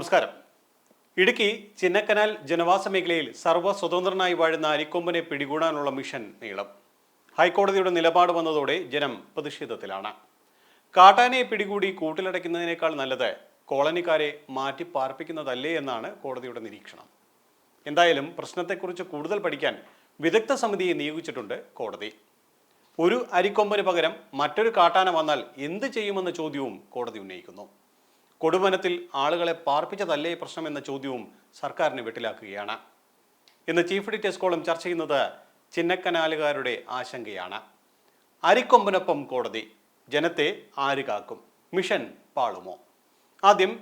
നമസ്കാരം. ഇടുക്കി ചിന്നക്കനാൽ ജനവാസ മേഖലയിൽ സർവ്വ സ്വതന്ത്രനായി വാഴുന്ന അരിക്കൊമ്പനെ പിടികൂടാനുള്ള മിഷൻ നീളം. ഹൈക്കോടതിയുടെ നിലപാട് വന്നതോടെ ജനം പ്രതിഷേധത്തിലാണ്. കാട്ടാനയെ പിടികൂടി കൂട്ടിലടയ്ക്കുന്നതിനേക്കാൾ നല്ലത് കോളനിക്കാരെ മാറ്റി പാർപ്പിക്കുന്നതല്ലേ എന്നാണ് കോടതിയുടെ നിരീക്ഷണം. എന്തായാലും പ്രശ്നത്തെക്കുറിച്ച് കൂടുതൽ പഠിക്കാൻ വിദഗ്ധ സമിതിയെ നിയോഗിച്ചിട്ടുണ്ട് കോടതി. ഒരു അരിക്കൊമ്പന് പകരം മറ്റൊരു കാട്ടാന വന്നാൽ എന്ത് ചെയ്യുമെന്ന ചോദ്യവും കോടതി ഉന്നയിക്കുന്നു. കൊടുവനത്തിൽ ആളുകളെ പാർപ്പിച്ചതല്ലേ പ്രശ്നമെന്ന ചോദ്യവും സർക്കാരിനെ വെട്ടിലാക്കുകയാണ്. ഇന്ന് ചീഫ് എഡിറ്റേഴ്സ് കോളം ചർച്ച ചെയ്യുന്നത് ചിന്നക്കനാലുകാരുടെ ആശങ്കയാണ്. അരിക്കൊമ്പനൊപ്പം കോടതി, ജനത്തെ ആര് കാക്കും, മിഷൻ പാളുമോ? ആദ്യം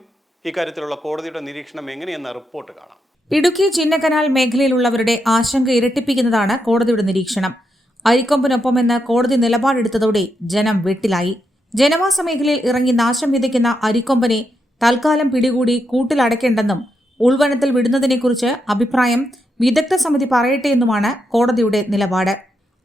ഇക്കാര്യത്തിലുള്ള കോടതിയുടെ നിരീക്ഷണം എങ്ങനെയെന്ന റിപ്പോർട്ട് കാണാം. ഇടുക്കി ചിന്നക്കനാൽ മേഖലയിലുള്ളവരുടെ ആശങ്ക ഇരട്ടിപ്പിക്കുന്നതാണ് കോടതിയുടെ നിരീക്ഷണം. അരിക്കൊമ്പനൊപ്പമെന്ന് കോടതി നിലപാടെടുത്തതോടെ ജനം വെട്ടിലായി. ജനവാസ മേഖലയിൽ ഇറങ്ങി നാശം വിതയ്ക്കുന്ന അരിക്കൊമ്പനെ തൽക്കാലം പിടികൂടി കൂട്ടിലടയ്ക്കേണ്ടെന്നും ഉൾവനത്തിൽ വിടുന്നതിനെക്കുറിച്ച് അഭിപ്രായം വിദഗ്ധ സമിതി പറയട്ടെയെന്നുമാണ് കോടതിയുടെ നിലപാട്.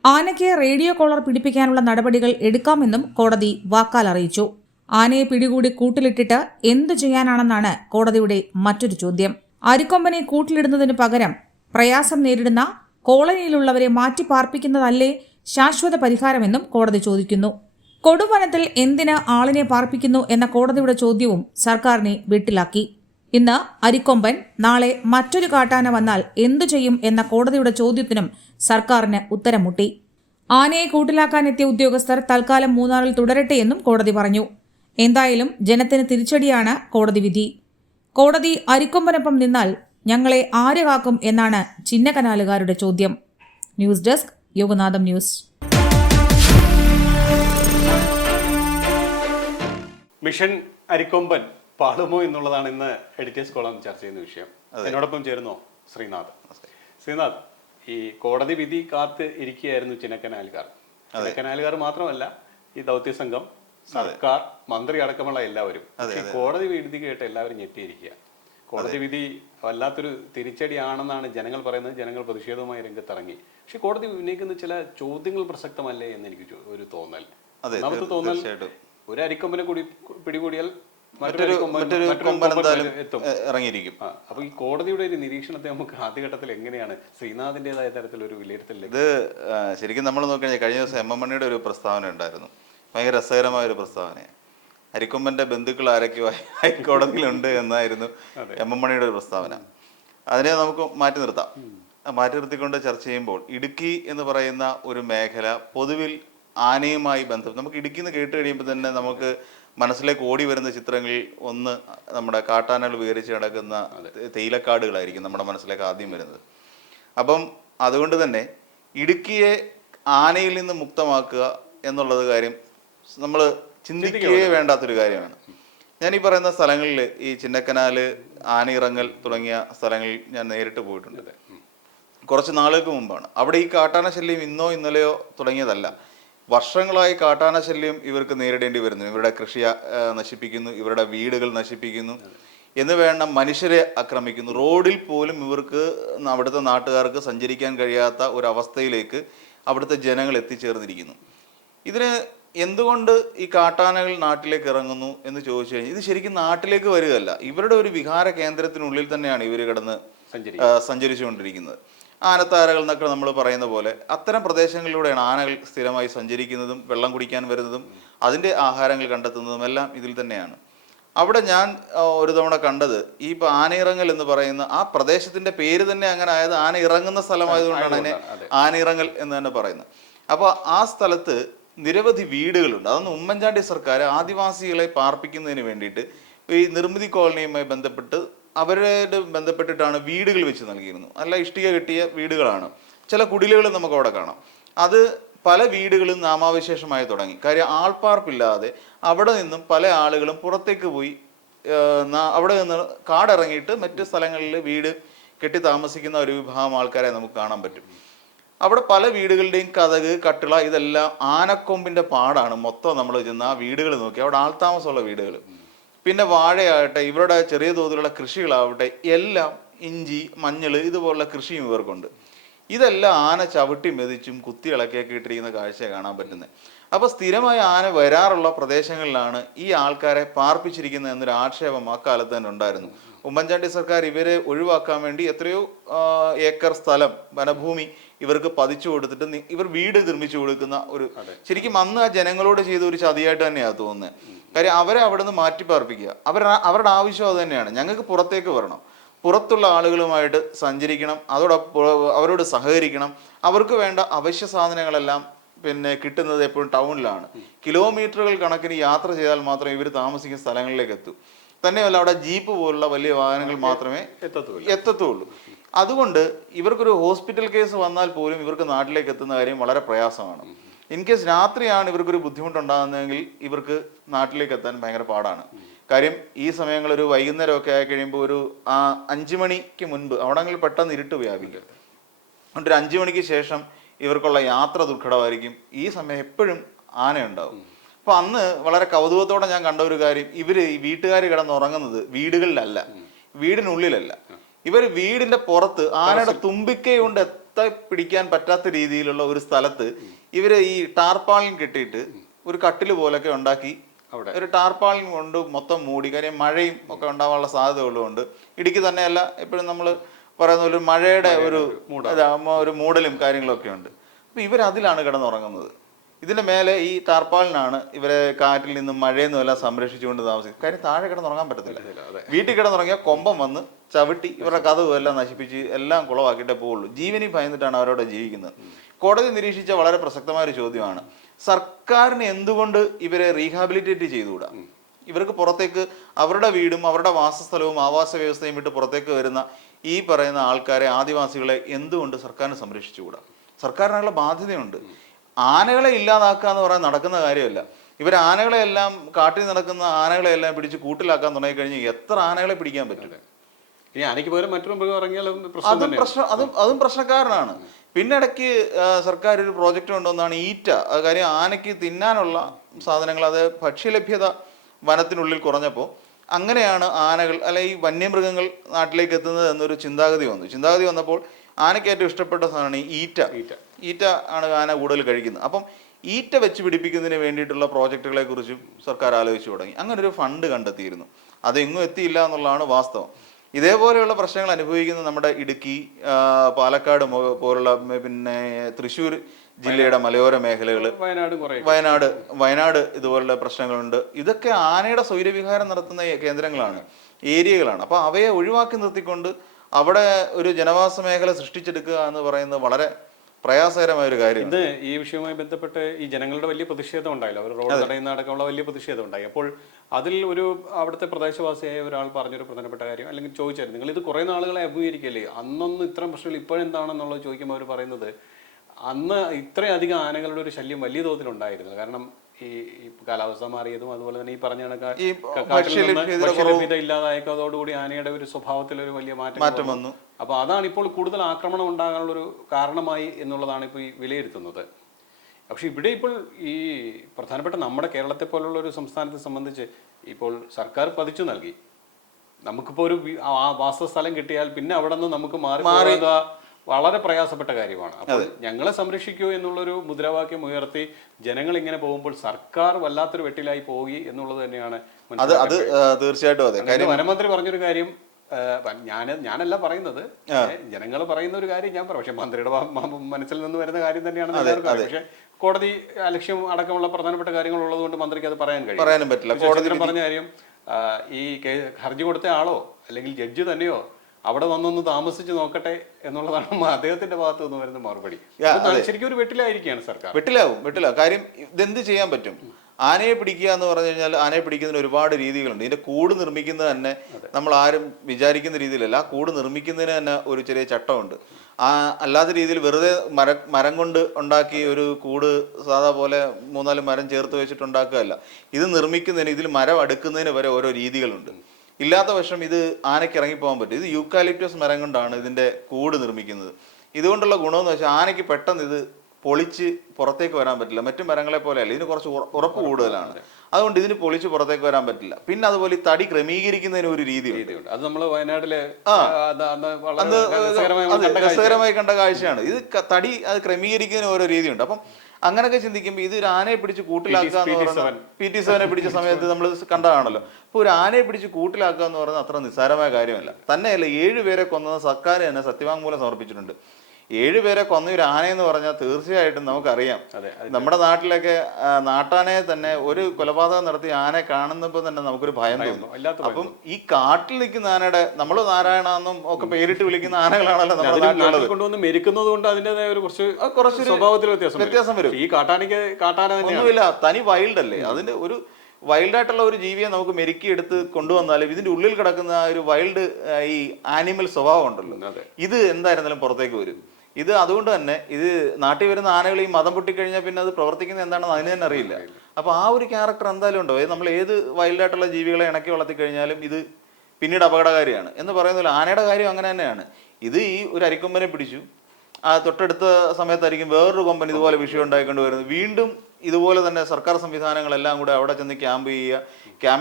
ആനയ്ക്ക് റേഡിയോ കോളർ പിടിപ്പിക്കാനുള്ള നടപടികൾ എടുക്കാമെന്നും കോടതി വാക്കാൽ അറിയിച്ചു. ആനയെ പിടികൂടി കൂട്ടിലിട്ടിട്ട് എന്തു ചെയ്യാനാണെന്നാണ് കോടതിയുടെ മറ്റൊരു ചോദ്യം. അരിക്കൊമ്പനെ കൂട്ടിലിടുന്നതിനു പകരം പ്രയാസം നേരിടുന്ന കോളനിയിലുള്ളവരെ മാറ്റി പാർപ്പിക്കുന്നതല്ലേ ശാശ്വത പരിഹാരമെന്നും കോടതി ചോദിക്കുന്നു. കൊടുവനത്തിൽ എന്തിന് ആളിനെ പാർപ്പിക്കുന്നു എന്ന കോടതിയുടെ ചോദ്യവും സർക്കാരിനെ വെട്ടിലാക്കി. ഇന്ന് അരിക്കൊമ്പൻ, നാളെ മറ്റൊരു കാട്ടാന വന്നാൽ എന്തു ചെയ്യും എന്ന കോടതിയുടെ ചോദ്യത്തിനും സർക്കാരിന് ഉത്തരം മുട്ടി. ആനയെ കൂട്ടിലാക്കാനെത്തിയ ഉദ്യോഗസ്ഥർ തൽക്കാലം മൂന്നാറിൽ തുടരട്ടെയെന്നും കോടതി പറഞ്ഞു. എന്തായാലും ജനത്തിന് തിരിച്ചടിയാണ് കോടതി വിധി. കോടതി അരിക്കൊമ്പനൊപ്പം നിന്നാൽ ഞങ്ങളെ ആര് കാക്കും എന്നാണ് ചിന്നക്കനാലുകാരുടെ ചോദ്യം. News desk, Yoganatham news. Mission Arikomban പാളുമോ എന്നുള്ളതാണ് ഇന്ന് എഡിറ്റേഴ്സ് കോളം ചർച്ച ചെയ്യുന്ന വിഷയം. എന്നോടൊപ്പം ചേരുന്നോ ശ്രീനാഥ്. ശ്രീനാഥ്, ഈ കോടതി വിധി കാത്ത് ഇരിക്കുകയായിരുന്നു ചിന്നക്കനാലുകാർ. ചിന്നക്കനാലുകാർ മാത്രമല്ല, ഈ ദൗത്യ സംഘം, സർക്കാർ, മന്ത്രി അടക്കമുള്ള എല്ലാവരും. കോടതി വിധി കേട്ട് എല്ലാവരും ഞെട്ടിയിരിക്കുക. കോടതി വിധി വല്ലാത്തൊരു തിരിച്ചടിയാണെന്നാണ് ജനങ്ങൾ പറയുന്നത്. ജനങ്ങൾ പ്രതിഷേധവുമായി രംഗത്തിറങ്ങി. പക്ഷെ കോടതി ഉന്നയിക്കുന്ന ചില ചോദ്യങ്ങൾ പ്രസക്തമല്ലേ എന്ന് എനിക്ക് ഒരു തോന്നൽ. ഒന്നാമത്തെ തോന്നൽ, ഒരു അരിക്കൊമ്പനെ കൂടി പിടികൂടിയാൽ മറ്റൊരു ഇറങ്ങിയിരിക്കും. അപ്പൊ ഈ കോടതിയുടെ ഒരു നിരീക്ഷണത്തെ നമുക്ക് ആദ്യഘട്ടത്തിൽ എങ്ങനെയാണ് ശ്രീനാഥിന്റേതായ തരത്തിലൊരു വിലയിരുത്തൽ? ഇത് ശരിക്കും നമ്മൾ നോക്കിക്കഴിഞ്ഞാൽ കഴിഞ്ഞ ദിവസം എം എം മണിയുടെ ഒരു പ്രസ്താവന ഉണ്ടായിരുന്നു. ഭയങ്കര രസകരമായ ഒരു പ്രസ്താവന. അരിക്കൊമ്പന്റെ ബന്ധുക്കൾ ആരൊക്കെയോ ഹൈക്കോടതിയിലുണ്ട് എന്നായിരുന്നു എം എം മണിയുടെ ഒരു പ്രസ്താവന. അതിനെ നമുക്ക് മാറ്റി നിർത്താം. മാറ്റി നിർത്തിക്കൊണ്ട് ചർച്ച ചെയ്യുമ്പോൾ, ഇടുക്കി എന്ന് പറയുന്ന ഒരു മേഖല പൊതുവിൽ ആനയുമായി ബന്ധം നമുക്ക് ഇടുക്കിന്ന് കേട്ട് കഴിയുമ്പോൾ തന്നെ നമുക്ക് മനസ്സിലേക്ക് ഓടി വരുന്ന ചിത്രങ്ങളിൽ ഒന്ന് നമ്മുടെ കാട്ടാനകൾ വിഹരിച്ച് നടക്കുന്ന തേയിലക്കാടുകളായിരിക്കും നമ്മുടെ മനസ്സിലേക്ക് ആദ്യം വരുന്നത്. അപ്പം അതുകൊണ്ട് തന്നെ ഇടുക്കിയെ ആനയിൽ നിന്ന് മുക്തമാക്കുക എന്നുള്ളത് കാര്യം നമ്മൾ ചിന്തിക്കുകയേ വേണ്ടാത്തൊരു കാര്യമാണ്. ഞാൻ ഈ പറയുന്ന സ്ഥലങ്ങളിൽ, ഈ ചിന്നക്കനാല്, ആനയിറങ്ങൽ തുടങ്ങിയ സ്ഥലങ്ങളിൽ ഞാൻ നേരിട്ട് പോയിട്ടുണ്ട്. കുറച്ച് നാളുകൾക്ക് മുമ്പാണ്. അവിടെ ഈ കാട്ടാന ശല്യം ഇന്നോ ഇന്നലെയോ തുടങ്ങിയതല്ല. വർഷങ്ങളായി കാട്ടാന ശല്യം ഇവർക്ക് നേരിടേണ്ടി വരുന്നു. ഇവരുടെ കൃഷി നശിപ്പിക്കുന്നു, ഇവരുടെ വീടുകൾ നശിപ്പിക്കുന്നു, എന്ന് വേണ്ട മനുഷ്യരെ ആക്രമിക്കുന്നു. റോഡിൽ പോലും ഇവർക്ക്, അവിടുത്തെ നാട്ടുകാർക്ക് സഞ്ചരിക്കാൻ കഴിയാത്ത ഒരവസ്ഥയിലേക്ക് അവിടുത്തെ ജനങ്ങൾ എത്തിച്ചേർന്നിരിക്കുന്നു. ഇതിന് എന്തുകൊണ്ട് ഈ കാട്ടാനകൾ നാട്ടിലേക്ക് ഇറങ്ങുന്നു എന്ന് ചോദിച്ചു കഴിഞ്ഞാൽ, ഇത് ശരിക്കും നാട്ടിലേക്ക് വരികയല്ല, ഇവരുടെ ഒരു വിഹാര കേന്ദ്രത്തിനുള്ളിൽ തന്നെയാണ് ഇവർ കിടന്ന് സഞ്ചരിച്ചുകൊണ്ടിരിക്കുന്നത്. ആനത്താരകൾ എന്നൊക്കെ നമ്മൾ പറയുന്ന പോലെ അത്തരം പ്രദേശങ്ങളിലൂടെയാണ് ആനകൾ സ്ഥിരമായി സഞ്ചരിക്കുന്നതും വെള്ളം കുടിക്കാൻ വരുന്നതും അതിൻ്റെ ആഹാരങ്ങൾ കണ്ടെത്തുന്നതും എല്ലാം ഇതിൽ തന്നെയാണ്. അവിടെ ഞാൻ ഒരു തവണ കണ്ടത്, ഈ ആനയിറങ്ങൽ എന്ന് പറയുന്ന ആ പ്രദേശത്തിന്റെ പേര് തന്നെ അങ്ങനെ ആയത് ആന ഇറങ്ങുന്ന സ്ഥലമായതുകൊണ്ടാണ് അതിനെ ആനയിറങ്ങൽ എന്ന് തന്നെ പറയുന്നത്. അപ്പോൾ ആ സ്ഥലത്ത് നിരവധി വീടുകളുണ്ട്. അതൊന്ന് ഉമ്മൻചാണ്ടി സർക്കാർ ആദിവാസികളെ പാർപ്പിക്കുന്നതിന് വേണ്ടിയിട്ട് ഈ നിർമ്മിതി കോളനിയുമായി ബന്ധപ്പെട്ട് അവരുടെ ബന്ധപ്പെട്ടിട്ടാണ് വീടുകൾ വെച്ച് നൽകിയിരുന്നു. നല്ല ഇഷ്ടിക കെട്ടിയ വീടുകളാണ്. ചില കുടിലുകൾ നമുക്ക് അവിടെ കാണാം. അത് പല വീടുകളും നാമാവിശേഷമായി തുടങ്ങി. കാര്യം ആൾപ്പാർപ്പില്ലാതെ അവിടെ നിന്നും പല ആളുകളും പുറത്തേക്ക് പോയി അവിടെ നിന്ന് കാടിറങ്ങിയിട്ട് മറ്റ് സ്ഥലങ്ങളിൽ വീട് കെട്ടി താമസിക്കുന്ന ഒരു വിഭാഗം ആൾക്കാരെ നമുക്ക് കാണാൻ പറ്റും. അവിടെ പല വീടുകളുടെയും കതക്, കട്ടിള ഇതെല്ലാം ആനക്കൊമ്പിന്റെ പാടാണ്. മൊത്തം നമ്മൾ ചെന്ന് ആ വീടുകൾ നോക്കി, അവിടെ ആൾത്താമസമുള്ള വീടുകൾ. പിന്നെ വാഴയാകട്ടെ, ഇവരുടെ ചെറിയ തോതിലുള്ള കൃഷികളാവട്ടെ, എല്ലാം ഇഞ്ചി, മഞ്ഞൾ ഇതുപോലുള്ള കൃഷിയും ഇവർക്കുണ്ട്. ഇതെല്ലാം ആന ചവിട്ടി മെതിച്ചും കുത്തി ഇളക്കിയൊക്കെ ഇട്ടിരിക്കുന്ന കാഴ്ച കാണാൻ പറ്റുന്നത്. അപ്പോൾ സ്ഥിരമായി ആന വരാറുള്ള പ്രദേശങ്ങളിലാണ് ഈ ആൾക്കാരെ പാർപ്പിച്ചിരിക്കുന്നത് എന്നൊരു ആക്ഷേപം അക്കാലത്ത് തന്നെ ഉണ്ടായിരുന്നു. ഉമ്മൻചാണ്ടി സർക്കാർ ഇവരെ ഒഴിവാക്കാൻ വേണ്ടി എത്രയോ ഏക്കർ സ്ഥലം വനഭൂമി ഇവർക്ക് പതിച്ചു കൊടുത്തിട്ട് ഇവർ വീട് നിർമ്മിച്ചു കൊടുക്കുന്ന ഒരു, ശരിക്കും അന്ന് ആ ജനങ്ങളോട് ചെയ്ത ഒരു ചതിയായിട്ട് തന്നെയാണ് തോന്നുന്നത്. കാര്യം അവരെ അവിടെ നിന്ന് മാറ്റി പാർപ്പിക്കുക. അവരുടെ ആവശ്യം അത് തന്നെയാണ്, ഞങ്ങൾക്ക് പുറത്തേക്ക് വരണം, പുറത്തുള്ള ആളുകളുമായിട്ട് സഞ്ചരിക്കണം, അതോടൊപ്പം അവരോട് സഹകരിക്കണം, അവർക്ക് വേണ്ട അവശ്യ സാധനങ്ങളെല്ലാം പിന്നെ കിട്ടുന്നത് എപ്പോഴും ടൗണിലാണ്. കിലോമീറ്ററുകൾ കണക്കിന് യാത്ര ചെയ്താൽ മാത്രമേ ഇവർ താമസിക്കുന്ന സ്ഥലങ്ങളിലേക്ക് എത്തൂ. തന്നെയല്ല അവിടെ ജീപ്പ് പോലുള്ള വലിയ വാഹനങ്ങൾ മാത്രമേ എത്തത്തുള്ളൂ. അതുകൊണ്ട് ഇവർക്കൊരു ഹോസ്പിറ്റൽ കേസ് വന്നാൽ പോലും ഇവർക്ക് നാട്ടിലേക്ക് എത്തുന്ന കാര്യം വളരെ പ്രയാസമാണ്. ഇൻ കേസ് രാത്രിയാണ് ഇവർക്കൊരു ബുദ്ധിമുട്ടുണ്ടാകുന്നതെങ്കിൽ ഇവർക്ക് നാട്ടിലേക്ക് എത്താൻ ഭയങ്കര പാടാണ്. കാര്യം ഈ സമയങ്ങൾ ഒരു വൈകുന്നേരമൊക്കെ ആയി കഴിയുമ്പോൾ ഒരു 5 മണിക്ക് മുൻപ് അവിടങ്ങളിൽ പെട്ടെന്ന് ഇരുട്ട് വ്യാപിക്കും. അതുകൊണ്ട് ഒരു 5 മണിക്ക് ശേഷം ഇവർക്കുള്ള യാത്ര ദുർഘടമായിരിക്കും. ഈ സമയം എപ്പോഴും ആനയുണ്ടാവും. അപ്പൊ അന്ന് വളരെ കൗതുകത്തോടെ ഞാൻ കണ്ട ഒരു കാര്യം, ഇവര് ഈ വീട്ടുകാർ കിടന്നുറങ്ങുന്നത് വീടുകളിലല്ല, വീടിനുള്ളിലല്ല. ഇവർ വീടിന്റെ പുറത്ത് ആനയുടെ തുമ്പിക്കൈ കൊണ്ട് പിടിക്കാൻ പറ്റാത്ത രീതിയിലുള്ള ഒരു സ്ഥലത്ത് ഇവര് ഈ ടാർപ്പാളിൻ കെട്ടിയിട്ട് ഒരു കട്ടില് പോലൊക്കെ ഉണ്ടാക്കി ഒരു ടാർപ്പാളിൻ കൊണ്ട് മൊത്തം മൂടി. കാര്യം മഴയും ഒക്കെ ഉണ്ടാവാനുള്ള സാധ്യത ഉള്ളതുകൊണ്ട്. ഇടുക്കി തന്നെയല്ല, എപ്പോഴും നമ്മൾ പറയുന്ന ഒരു മഴയുടെ ഒരു മൂടലും കാര്യങ്ങളൊക്കെ ഉണ്ട്. അപ്പൊ ഇവരതിലാണ് കിടന്നുറങ്ങുന്നത്. ഇതിന്റെ മേലെ ഈ ടാർപ്പാളിനാണ് ഇവരെ കാറ്റിൽ നിന്നും മഴയിൽ നിന്നും എല്ലാം സംരക്ഷിച്ചുകൊണ്ട് താമസിക്കും. കാര്യം താഴെ കിടന്നുറങ്ങാൻ പറ്റത്തില്ല. വീട്ടിൽ കിടന്നുറങ്ങിയാൽ കൊമ്പം വന്ന് ചവിട്ടി ഇവരുടെ കഥവും എല്ലാം നശിപ്പിച്ച് എല്ലാം കുളവാക്കിയിട്ടേ പോവുള്ളൂ. ജീവനി ഭയന്നിട്ടാണ് അവരവിടെ ജീവിക്കുന്നത്. കോടതി നിരീക്ഷിച്ച വളരെ പ്രസക്തമായ ഒരു ചോദ്യമാണ്, സർക്കാരിന് എന്തുകൊണ്ട് ഇവരെ റീഹാബിലിറ്റേറ്റ് ചെയ്തുകൂടാ? ഇവർക്ക് പുറത്തേക്ക് അവരുടെ വീടും അവരുടെ വാസസ്ഥലവും ആവാസ വ്യവസ്ഥയും വിട്ട് പുറത്തേക്ക് വരുന്ന ഈ പറയുന്ന ആൾക്കാരെ, ആദിവാസികളെ എന്തുകൊണ്ട് സർക്കാരിന് സംരക്ഷിച്ചുകൂടാ? സർക്കാരിനുള്ള ബാധ്യതയുണ്ട്. ആനകളെ ഇല്ലാതാക്കുക എന്ന് പറയാൻ നടക്കുന്ന കാര്യമല്ല. ഇവർ ആനകളെല്ലാം, കാട്ടിൽ നടക്കുന്ന ആനകളെല്ലാം പിടിച്ച് കൂട്ടിലാക്കാൻ തുടങ്ങിക്കഴിഞ്ഞാൽ എത്ര ആനകളെ പിടിക്കാൻ പറ്റില്ല. ഇനി ആനയ്ക്ക് പകരം മറ്റൊരു മൃഗം ഇറങ്ങിയാലും അതും പ്രശ്നക്കാരനാണ്. പിന്നെ ഇടയ്ക്ക് സർക്കാർ ഒരു പ്രോജക്റ്റ് കൊണ്ടുവന്നാണ് ഈറ്റ. കാര്യം ആനയ്ക്ക് തിന്നാനുള്ള സാധനങ്ങൾ, അത് ഭക്ഷ്യലഭ്യത വനത്തിനുള്ളിൽ കുറഞ്ഞപ്പോൾ അങ്ങനെയാണ് ആനകൾ അല്ലെ ഈ വന്യമൃഗങ്ങൾ നാട്ടിലേക്ക് എത്തുന്നത് എന്നൊരു ചിന്താഗതി വന്നപ്പോൾ ആനയ്ക്ക് ഏറ്റവും ഇഷ്ടപ്പെട്ട സാധനമാണ് ഈ ഈറ്റ ആണ് ആന കൂടുതൽ കഴിക്കുന്നത്. അപ്പം ഈറ്റ വെച്ച് പിടിപ്പിക്കുന്നതിന് വേണ്ടിയിട്ടുള്ള പ്രോജക്റ്റുകളെ കുറിച്ചും സർക്കാർ ആലോചിച്ചു തുടങ്ങി. അങ്ങനെ ഒരു ഫണ്ട് കണ്ടെത്തിയിരുന്നു. അതെങ്ങും എത്തിയില്ല എന്നുള്ളതാണ് വാസ്തവം. ഇതേപോലെയുള്ള പ്രശ്നങ്ങൾ അനുഭവിക്കുന്ന നമ്മുടെ ഇടുക്കി, പാലക്കാട് പോലുള്ള, പിന്നെ തൃശ്ശൂർ ജില്ലയുടെ മലയോര മേഖലകൾ, വയനാട് ഇതുപോലുള്ള പ്രശ്നങ്ങളുണ്ട്. ഇതൊക്കെ ആനയുടെ സ്വൈരവിഹാരം നടത്തുന്ന കേന്ദ്രങ്ങളാണ്, ഏരിയകളാണ്. അപ്പൊ അവയെ ഒഴിവാക്കി നിർത്തിക്കൊണ്ട് അവിടെ ഒരു ജനവാസ മേഖല സൃഷ്ടിച്ചെടുക്കുക എന്ന് പറയുന്നത് വളരെ പ്രയാസകരമായ ഒരു കാര്യം. ഇന്ന് ഈ വിഷയവുമായി ബന്ധപ്പെട്ട് ഈ ജനങ്ങളുടെ വലിയ പ്രതിഷേധം ഉണ്ടായില്ല, അവർ റോഡ് തടയുന്ന അടക്കമുള്ള വലിയ പ്രതിഷേധം ഉണ്ടായി. അപ്പോൾ അതിൽ ഒരു അവിടുത്തെ പ്രദേശവാസിയായ ഒരാൾ പറഞ്ഞൊരു പ്രധാനപ്പെട്ട കാര്യം, അല്ലെങ്കിൽ ചോദിച്ചായിരുന്നു, നിങ്ങൾ ഇത് കുറേ നാളുകളെ അഭിമുഖീകരിക്കല്ലേ, അന്നൊന്നും ഇത്തരം പ്രശ്നങ്ങൾ ഇപ്പോഴെന്താണെന്നുള്ളത് ചോദിക്കുമ്പോൾ അവർ പറയുന്നത്, അന്ന് ഇത്രയധികം ആനകളുടെ ഒരു ശല്യം വലിയ തോതിലുണ്ടായിരുന്നു. കാരണം ഈ കാലാവസ്ഥ മാറിയതും അതുപോലെ തന്നെ ഈ പറഞ്ഞ കണക്ക് ഇല്ലാതായതോടുകൂടി ആനയുടെ ഒരു സ്വഭാവത്തിൽ ഒരു വലിയ മാറ്റം വന്നു. അപ്പൊ അതാണ് ഇപ്പോൾ കൂടുതൽ ആക്രമണം ഉണ്ടാകാനുള്ളൊരു കാരണമായി എന്നുള്ളതാണ് ഇപ്പോൾ ഈ വിലയിരുത്തുന്നത്. പക്ഷെ ഇവിടെ ഇപ്പോൾ ഈ പ്രധാനപ്പെട്ട നമ്മുടെ കേരളത്തെ പോലുള്ള ഒരു സംസ്ഥാനത്തെ സംബന്ധിച്ച് ഇപ്പോൾ സർക്കാർ പതിച്ചു നൽകി. നമുക്കിപ്പോൾ ഒരു വാസസ്ഥലം കിട്ടിയാൽ പിന്നെ അവിടെ നിന്ന് നമുക്ക് മാറി വളരെ പ്രയാസപ്പെട്ട കാര്യമാണ്. അപ്പോൾ ഞങ്ങളെ സംരക്ഷിക്കൂ എന്നുള്ളൊരു മുദ്രാവാക്യം ഉയർത്തി ജനങ്ങൾ ഇങ്ങനെ പോകുമ്പോൾ സർക്കാർ വല്ലാത്തൊരു വെട്ടിലായി പോയി എന്നുള്ളത് തന്നെയാണ്. അത് തീർച്ചയായിട്ടും അതെ. വനമന്ത്രി പറഞ്ഞൊരു കാര്യം ഞാനല്ല പറയുന്നത്, ജനങ്ങൾ പറയുന്ന ഒരു കാര്യം ഞാൻ പറയാം. പക്ഷെ മന്ത്രിയുടെ മനസ്സിൽ നിന്ന് വരുന്ന കാര്യം തന്നെയാണ്. പക്ഷെ കോടതി ലക്ഷ്യം അടക്കമുള്ള പ്രധാനപ്പെട്ട കാര്യങ്ങൾ ഉള്ളത് കൊണ്ട് മന്ത്രിക്ക് അത് പറയാനും പറ്റില്ല. കോടതി പറഞ്ഞ കാര്യം, ഈ ഹർജി കൊടുത്ത ആളോ അല്ലെങ്കിൽ ജഡ്ജി തന്നെയോ അവിടെ വന്നൊന്ന് താമസിച്ച് നോക്കട്ടെ എന്നുള്ളതാണ് അദ്ദേഹത്തിന്റെ ഭാഗത്ത് നിന്ന് വരുന്ന മറുപടി. ശരിക്കും ഒരു വെട്ടിലായിരിക്കുകയാണ് സർക്കാർ. വെട്ടിലാവും. കാര്യം ഇതെന്ത് ചെയ്യാൻ പറ്റും? ആനയെ പിടിക്കുക എന്ന് പറഞ്ഞു കഴിഞ്ഞാൽ ആനയെ പിടിക്കുന്നതിന് ഒരുപാട് രീതികളുണ്ട്. ഇതിന്റെ കൂട് നിർമ്മിക്കുന്നത് തന്നെ നമ്മൾ ആരും വിചാരിക്കുന്ന രീതിയിലല്ല. ആ കൂട് നിർമ്മിക്കുന്നതിന് തന്നെ ഒരു ചെറിയ ചട്ടമുണ്ട്. അല്ലാത്ത രീതിയിൽ വെറുതെ മരം കൊണ്ട് ഉണ്ടാക്കി ഒരു കൂട് സാധാ പോലെ 3-4 മരം ചേർത്ത് വെച്ചിട്ട് ഉണ്ടാക്കുകയല്ല. ഇത് നിർമ്മിക്കുന്നതിന്, ഇതിൽ മരം അടുക്കുന്നതിന് വരെ ഓരോ രീതികളുണ്ട്. ഇല്ലാത്ത പക്ഷം ഇത് ആനയ്ക്ക് ഇറങ്ങിപ്പോകാൻ പറ്റും. ഇത് യൂക്കാലിപ്റ്റസ് മരം കൊണ്ടാണ് ഇതിന്റെ കൂട് നിർമ്മിക്കുന്നത്. ഇതുകൊണ്ടുള്ള ഗുണമെന്ന് വെച്ചാൽ ആനയ്ക്ക് പെട്ടെന്ന് ഇത് പൊളിച്ച് പുറത്തേക്ക് വരാൻ പറ്റില്ല. മറ്റു മരങ്ങളെ പോലെയല്ല, ഇതിന് കുറച്ച് ഉറപ്പ് കൂടുതലാണ്. അതുകൊണ്ട് ഇതിന് പൊളിച്ച് പുറത്തേക്ക് വരാൻ പറ്റില്ല. പിന്നെ അതുപോലെ ഈ തടി ക്രമീകരിക്കുന്നതിന് ഒരു രീതിയുണ്ട്. അത് നമ്മൾ വയനാട്ടിലെ രസകരമായി കണ്ട കാഴ്ചയാണ്. ഇത് തടി അത് ക്രമീകരിക്കുന്നതിന് ഓരോ രീതിയുണ്ട്. അപ്പം അങ്ങനെയൊക്കെ ചിന്തിക്കുമ്പോൾ ഇത് ഒരു ആനയെ പിടിച്ച് കൂട്ടിലാക്കുക എന്ന് പറയുന്നത് PT7 പിടിച്ച സമയത്ത് നമ്മൾ കണ്ടതാണല്ലോ. അപ്പോൾ ഒരു ആനയെ പിടിച്ച് കൂട്ടിലാക്കുക എന്ന് പറയുന്നത് അത്ര നിസ്സാരമായ കാര്യമല്ല. തന്നെയല്ല 7 പേരെ കൊന്നത് സർക്കാർ തന്നെ സത്യവാങ്മൂലം സമർപ്പിച്ചിട്ടുണ്ട്. 7 പേരെ കൊന്ന ഒരു ആനയെന്ന് പറഞ്ഞാൽ തീർച്ചയായിട്ടും നമുക്കറിയാം, നമ്മുടെ നാട്ടിലൊക്കെ നാട്ടാനയെ തന്നെ ഒരു കൊലപാതകം നടത്തി ആനയെ കാണുന്നപ്പോൾ തന്നെ നമുക്കൊരു ഭയം തോന്നും. അപ്പം ഈ കാട്ടിൽ നിൽക്കുന്ന ആനയുടെ നമ്മൾ നാരായണ എന്നും ഒക്കെ പേരിട്ട് വിളിക്കുന്ന ആനകളാണല്ലോ നമ്മുടെ നാട്ടിലുള്ളത്. കൊണ്ടുവന്ന് മെരിക്കുന്നത് കൊണ്ട് അതിൻ്റെതായ കുറച്ച് സ്വഭാവത്തിൽ വ്യത്യാസം വരും. ഈ കാട്ടാന ഒന്നുമില്ല, തനി വൈൽഡ് അല്ലേ. അതിന്റെ ഒരു വൈൽഡായിട്ടുള്ള ഒരു ജീവിയെ നമുക്ക് മെരുക്കിയെടുത്ത് കൊണ്ടുവന്നാലും ഇതിന്റെ ഉള്ളിൽ കിടക്കുന്ന ഒരു വൈൽഡ് ഈ ആനിമൽ സ്വഭാവം ഉണ്ടല്ലോ, ഇത് എന്തായിരുന്നാലും പുറത്തേക്ക് വരും. ഇത് അതുകൊണ്ട് തന്നെ ഇത് നാട്ടിൽ വരുന്ന ആനകൾ ഈ മതം പൊട്ടിക്കഴിഞ്ഞാൽ പിന്നെ അത് പ്രവർത്തിക്കുന്നത് എന്താണെന്ന് അതിന് തന്നെ അറിയില്ല. അപ്പൊ ആ ഒരു ക്യാരക്ടർ എന്തായാലും ഉണ്ടോ. നമ്മൾ ഏത് വൈൽഡായിട്ടുള്ള ജീവികളെ ഇണക്കി വളർത്തി കഴിഞ്ഞാലും ഇത് പിന്നീട് അപകടകാരിയാണ് എന്ന് പറയുന്നില്ല. ആനയുടെ കാര്യം അങ്ങനെ തന്നെയാണ്. ഇത് ഈ ഒരു അരിക്കൊമ്പനെ പിടിച്ചു, തൊട്ടടുത്ത സമയത്തായിരിക്കും വേറൊരു കൊമ്പൻ ഇതുപോലെ വിഷയം ഉണ്ടായിക്കൊണ്ട് വരുന്നത്. വീണ്ടും ഇതുപോലെ തന്നെ സർക്കാർ സംവിധാനങ്ങളെല്ലാം കൂടെ അവിടെ ചെന്ന് ക്യാമ്പ്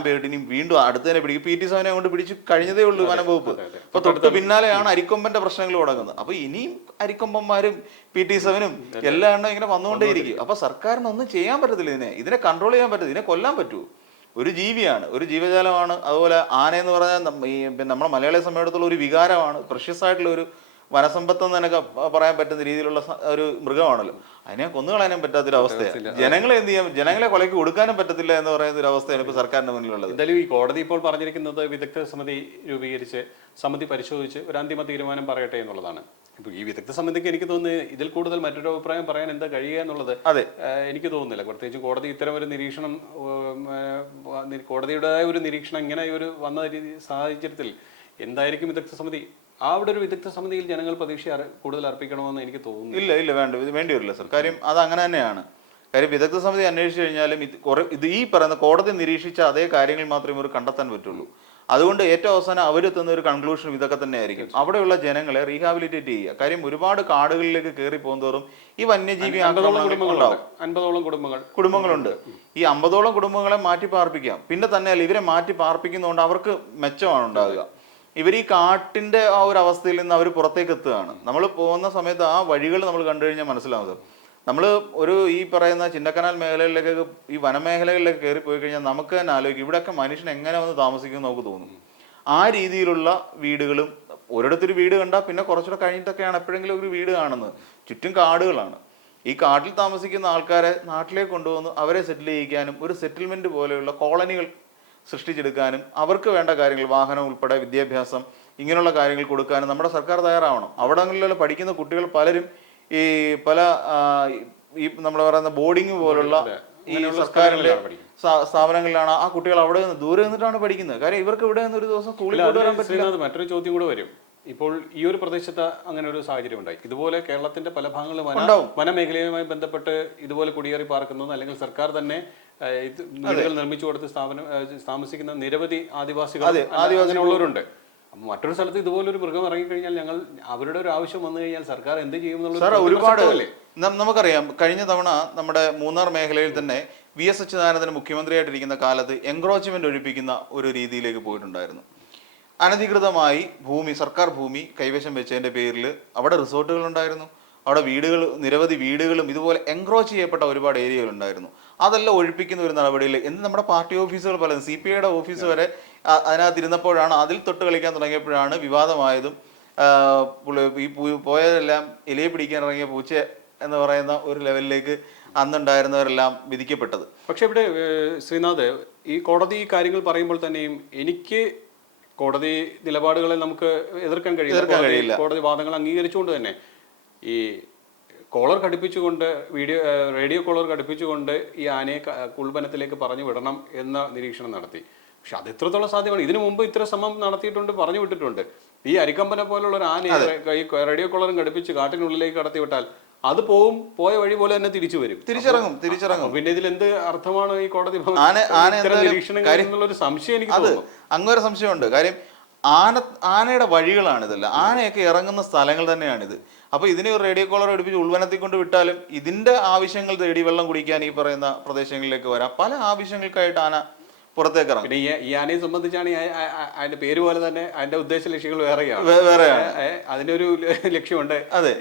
ചെയ്തിട്ട് ഇനി വീണ്ടും അടുത്തതിനെ പിടിക്കും. PT7 കൊണ്ട് പിടിച്ചു കഴിഞ്ഞതേ ഉള്ളൂ വനംവകുപ്പ്. അപ്പൊ തൊട്ട് പിന്നാലെയാണ് അരിക്കൊമ്പന്റെ പ്രശ്നങ്ങൾ തുടങ്ങുന്നത്. അപ്പൊ ഇനിയും അരിക്കൊമ്പന്മാരും PT7 എല്ലാ എണ്ണം ഇങ്ങനെ വന്നുകൊണ്ടേയിരിക്കും. അപ്പൊ സർക്കാരിന് ഒന്നും ചെയ്യാൻ പറ്റത്തില്ല. ഇതിനെ കൺട്രോൾ ചെയ്യാൻ പറ്റത്തില്ല. ഇതിനെ കൊല്ലാൻ പറ്റുമോ? ഒരു ജീവിയാണ്, ഒരു ജീവജാലമാണ്. അതുപോലെ ആന എന്ന് പറഞ്ഞാൽ നമ്മുടെ മലയാളിയെ സംബന്ധിച്ചിടത്തോളം ഒരു വികാരമാണ്, പ്രഷ്യസ് ആയിട്ടുള്ള ഒരു വനസമ്പത്ത് എന്ന് തന്നെ പറയാൻ പറ്റുന്ന രീതിയിലുള്ള ഒരു മൃഗമാണല്ലോ. അതിനെ കൊന്നുകളയാനും പറ്റാത്തൊരവസ്ഥയാണ്. ജനങ്ങളെ എന്ത് ചെയ്യാൻ, ജനങ്ങളെ കൊലയ്ക്ക് കൊടുക്കാനും പറ്റത്തില്ല എന്ന് പറയുന്ന ഒരു അവസ്ഥയാണ് ഇപ്പൊ സർക്കാരിന്റെ മുന്നിലുള്ളത്. എന്തായാലും ഈ കോടതി ഇപ്പോൾ പറഞ്ഞിരിക്കുന്നത് വിദഗ്ധ സമിതി രൂപീകരിച്ച് സമിതി പരിശോധിച്ച് ഒരു അന്തിമ തീരുമാനം പറയട്ടെ എന്നുള്ളതാണ്. ഇപ്പൊ ഈ വിദഗ്ധ സമിതിക്ക് എനിക്ക് തോന്നുന്നു ഇതിൽ കൂടുതൽ മറ്റൊരു അഭിപ്രായം പറയാൻ എന്താ കഴിയുക എന്നുള്ളത് എനിക്ക് തോന്നുന്നില്ല. പ്രത്യേകിച്ച് കോടതി ഇത്തരം ഒരു നിരീക്ഷണം, കോടതിയുടേതായ ഒരു നിരീക്ഷണം ഇങ്ങനെ ഒരു വന്ന സാഹചര്യത്തിൽ എന്തായിരിക്കും വിദഗ്ധ സമിതി? അവിടെ ഒരു വിദഗ്ധ സമിതിയിൽ ജനങ്ങൾ പ്രതീക്ഷ കൂടുതൽ അർപ്പിക്കണമെന്ന് എനിക്ക് തോന്നുന്നു. ഇല്ല വേണ്ടി വരില്ല സർ. കാര്യം അത് അങ്ങനെ തന്നെയാണ്. കാര്യം വിദഗ്ധ സമിതി അന്വേഷിച്ചു കഴിഞ്ഞാലും ഇത് ഈ പറയുന്ന കോടതി നിരീക്ഷിച്ച അതേ കാര്യങ്ങൾ മാത്രമേ ഇവർ കണ്ടെത്താൻ പറ്റുള്ളൂ. അതുകൊണ്ട് ഏറ്റവും അവസാനം അവരെത്തുന്ന ഒരു കൺക്ലൂഷൻ ഇതൊക്കെ തന്നെ ആയിരിക്കും. അവിടെയുള്ള ജനങ്ങളെ റീഹാബിലിറ്റേറ്റ് ചെയ്യുക. കാര്യം ഒരുപാട് കാടുകളിലേക്ക് കയറി പോകുന്നതോറും ഈ വന്യജീവി 50ഓളം കുടുംബങ്ങളുണ്ട്. ഈ 50ഓളം കുടുംബങ്ങളെ മാറ്റി പാർപ്പിക്കാം. പിന്നെ തന്നെയല്ല ഇവരെ മാറ്റി പാർപ്പിക്കുന്നതുകൊണ്ട് അവർക്ക് മെച്ചമാണ് ഉണ്ടാകുക. ഇവർ ഈ കാട്ടിന്റെ ആ ഒരു അവസ്ഥയിൽ നിന്ന് അവർ പുറത്തേക്ക് എത്തുകയാണ്. നമ്മൾ പോകുന്ന സമയത്ത് ആ വഴികൾ നമ്മൾ കണ്ടു കഴിഞ്ഞാൽ മനസ്സിലാവും സാർ. നമ്മൾ ഒരു ഈ പറയുന്ന ചിന്നക്കനാൽ മേഖലകളിലേക്ക്, ഈ വനമേഖലകളിലേക്ക് കയറി പോയി കഴിഞ്ഞാൽ നമുക്ക് തന്നെ ആലോചിക്കും ഇവിടെയൊക്കെ മനുഷ്യൻ എങ്ങനെ വന്ന് താമസിക്കുമെന്ന് നമുക്ക് തോന്നും. ആ രീതിയിലുള്ള വീടുകളും, ഒരിടത്തൊരു വീട് കണ്ടാൽ പിന്നെ കുറച്ചുകൂടെ കഴിഞ്ഞിട്ടൊക്കെയാണ് എപ്പോഴെങ്കിലും ഒരു വീട് കാണുന്നത്. ചുറ്റും കാടുകളാണ്. ഈ കാട്ടിൽ താമസിക്കുന്ന ആൾക്കാരെ നാട്ടിലേക്ക് കൊണ്ടുവന്ന് അവരെ സെറ്റിൽ ചെയ്യിക്കാനും ഒരു സെറ്റിൽമെന്റ് പോലെയുള്ള കോളനികൾ സൃഷ്ടിച്ചെടുക്കാനും അവർക്ക് വേണ്ട കാര്യങ്ങൾ, വാഹനം ഉൾപ്പെടെ വിദ്യാഭ്യാസം, ഇങ്ങനെയുള്ള കാര്യങ്ങൾ കൊടുക്കാനും നമ്മുടെ സർക്കാർ തയ്യാറാവണം. അവിടങ്ങളിലുള്ള പഠിക്കുന്ന കുട്ടികൾ പലരും ഈ പല ഈ നമ്മൾ പറയുന്ന ബോർഡിങ് പോലുള്ള ഈ സർക്കാരിന്റെ സ്ഥാപനങ്ങളിലാണ് ആ കുട്ടികൾ അവിടെ നിന്ന് ദൂരെ നിന്നിട്ടാണ് പഠിക്കുന്നത്. കാര്യം ഇവർക്ക് ഇവിടെ നിന്ന് ഒരു ദിവസം സ്കൂളിൽ കൊണ്ടുവരാൻ പറ്റില്ല. മറ്റൊരു ചോദ്യം കൂടെ വരും. ഇപ്പോൾ ഈ ഒരു പ്രദേശത്ത് അങ്ങനെ ഒരു സാഹചര്യം ഉണ്ടായി. ഇതുപോലെ കേരളത്തിന്റെ പല ഭാഗങ്ങളിലും വനമേഖലയുമായി ബന്ധപ്പെട്ട് ഇതുപോലെ കുടിയേറി പാർക്കുന്നത്, അല്ലെങ്കിൽ സർക്കാർ തന്നെ വീടുകൾ നിർമ്മിച്ചു കൊടുത്ത് താമസിക്കുന്ന നിരവധി ആദിവാസികളുള്ളവരുണ്ട്. മറ്റൊരു സ്ഥലത്ത് ഇതുപോലൊരു മൃഗം ഇറങ്ങിക്കഴിഞ്ഞാൽ അവരുടെ ഒരു ആവശ്യം വന്നു കഴിഞ്ഞാൽ സർക്കാർ എന്ത് ചെയ്യും എന്നുള്ള ഒരുപാട് നമുക്കറിയാം. കഴിഞ്ഞ തവണ നമ്മുടെ മൂന്നാർ മേഖലയിൽ തന്നെ VS അച്യുതാനന്ദൻ മുഖ്യമന്ത്രിയായിട്ടിരിക്കുന്ന കാലത്ത് എൻക്രോച്ച്മെന്റ് ഒഴിപ്പിക്കുന്ന ഒരു രീതിയിലേക്ക് പോയിട്ടുണ്ടായിരുന്നു. അനധികൃതമായി സർക്കാർ ഭൂമി കൈവശം വെച്ചതിന്റെ പേരിൽ അവിടെ റിസോർട്ടുകൾ ഉണ്ടായിരുന്നു, അവിടെ നിരവധി വീടുകളും ഇതുപോലെ എൻക്രോച്ച് ചെയ്യപ്പെട്ട ഒരുപാട് ഏരിയകൾ ഉണ്ടായിരുന്നു. അതെല്ലാം ഒഴിപ്പിക്കുന്ന ഒരു നടപടിയിൽ നമ്മുടെ പാർട്ടി ഓഫീസുകൾ പലതും, CPIയുടെ ഓഫീസ് വരെ അതിനകത്തിരുന്നപ്പോഴാണ്, അതിൽ തൊട്ട് കളിക്കാൻ തുടങ്ങിയപ്പോഴാണ് വിവാദമായതും ഈ പോയതെല്ലാം ഇലയെ പിടിക്കാൻ ഇറങ്ങിയ പൂച്ച എന്ന് പറയുന്ന ഒരു ലെവലിലേക്ക് അന്നുണ്ടായിരുന്നവരെല്ലാം വിധിക്കപ്പെട്ടത്. പക്ഷെ ഇവിടെ ശ്രീനാഥ്, ഈ കോടതി കാര്യങ്ങൾ പറയുമ്പോൾ തന്നെയും എനിക്ക് കോടതി നിലപാടുകളെ നമുക്ക് എതിർക്കാൻ കഴിയില്ല. കോടതി വാദങ്ങൾ അംഗീകരിച്ചുകൊണ്ട് തന്നെ ഈ കോളർ ഘടിപ്പിച്ചുകൊണ്ട് റേഡിയോ കോളർ ഘടിപ്പിച്ചുകൊണ്ട് ഈ ആനയെ ഉൾവനത്തിലേക്ക് പറഞ്ഞു വിടണം എന്ന നിരീക്ഷണം നടത്തി. പക്ഷെ അത് എത്രത്തോളം സാധ്യമാണ്? ഇതിനു മുമ്പ് ഇത്ര ശ്രമം നടത്തിയിട്ടുണ്ട്, പറഞ്ഞു വിട്ടിട്ടുണ്ട്. ഈ അരിക്കമ്പനെ പോലുള്ള ഒരു ആനയെ ഈ റേഡിയോ കോളറും ഘടിപ്പിച്ച് കാട്ടിനുള്ളിലേക്ക് കടത്തിവിട്ടാൽ അത് പോയ വഴി പോലെ തന്നെ തിരിച്ചിറങ്ങും. പിന്നെ ഇതിൽ എന്ത് അർത്ഥമാണ് ഈ കോടതി നിരീക്ഷണങ്ങളൊരു സംശയം എനിക്ക് തോന്നുന്നു. അങ്ങനെ ഒരു സംശയമുണ്ട്. കാര്യം ആനയുടെ വഴികളാണ് ഇതെല്ലാം. ആനയൊക്കെ ഇറങ്ങുന്ന സ്ഥലങ്ങൾ തന്നെയാണിത്. അപ്പൊ ഇതിനെ ഒരു റേഡിയോ കോളർ എടുപ്പിച്ച് ഉൾവനത്തിൽ കൊണ്ട് വിട്ടാലും ഇതിന്റെ ആവശ്യങ്ങൾ തേടി വെള്ളം കുടിക്കാൻ ഈ പറയുന്ന പ്രദേശങ്ങളിലേക്ക് വരാം. പല ആവശ്യങ്ങൾക്കായിട്ട് ആന പുറത്തേക്ക് ഇറങ്ങും. പിന്നെ ഈ ആനയെ സംബന്ധിച്ചാണ് അതിന്റെ പേര് പോലെ തന്നെ അതിന്റെ ഉദ്ദേശ ലക്ഷ്യങ്ങൾ വേറെയാണ്. അതിന്റെ ഒരു ലക്ഷ്യമുണ്ട്. അതെ,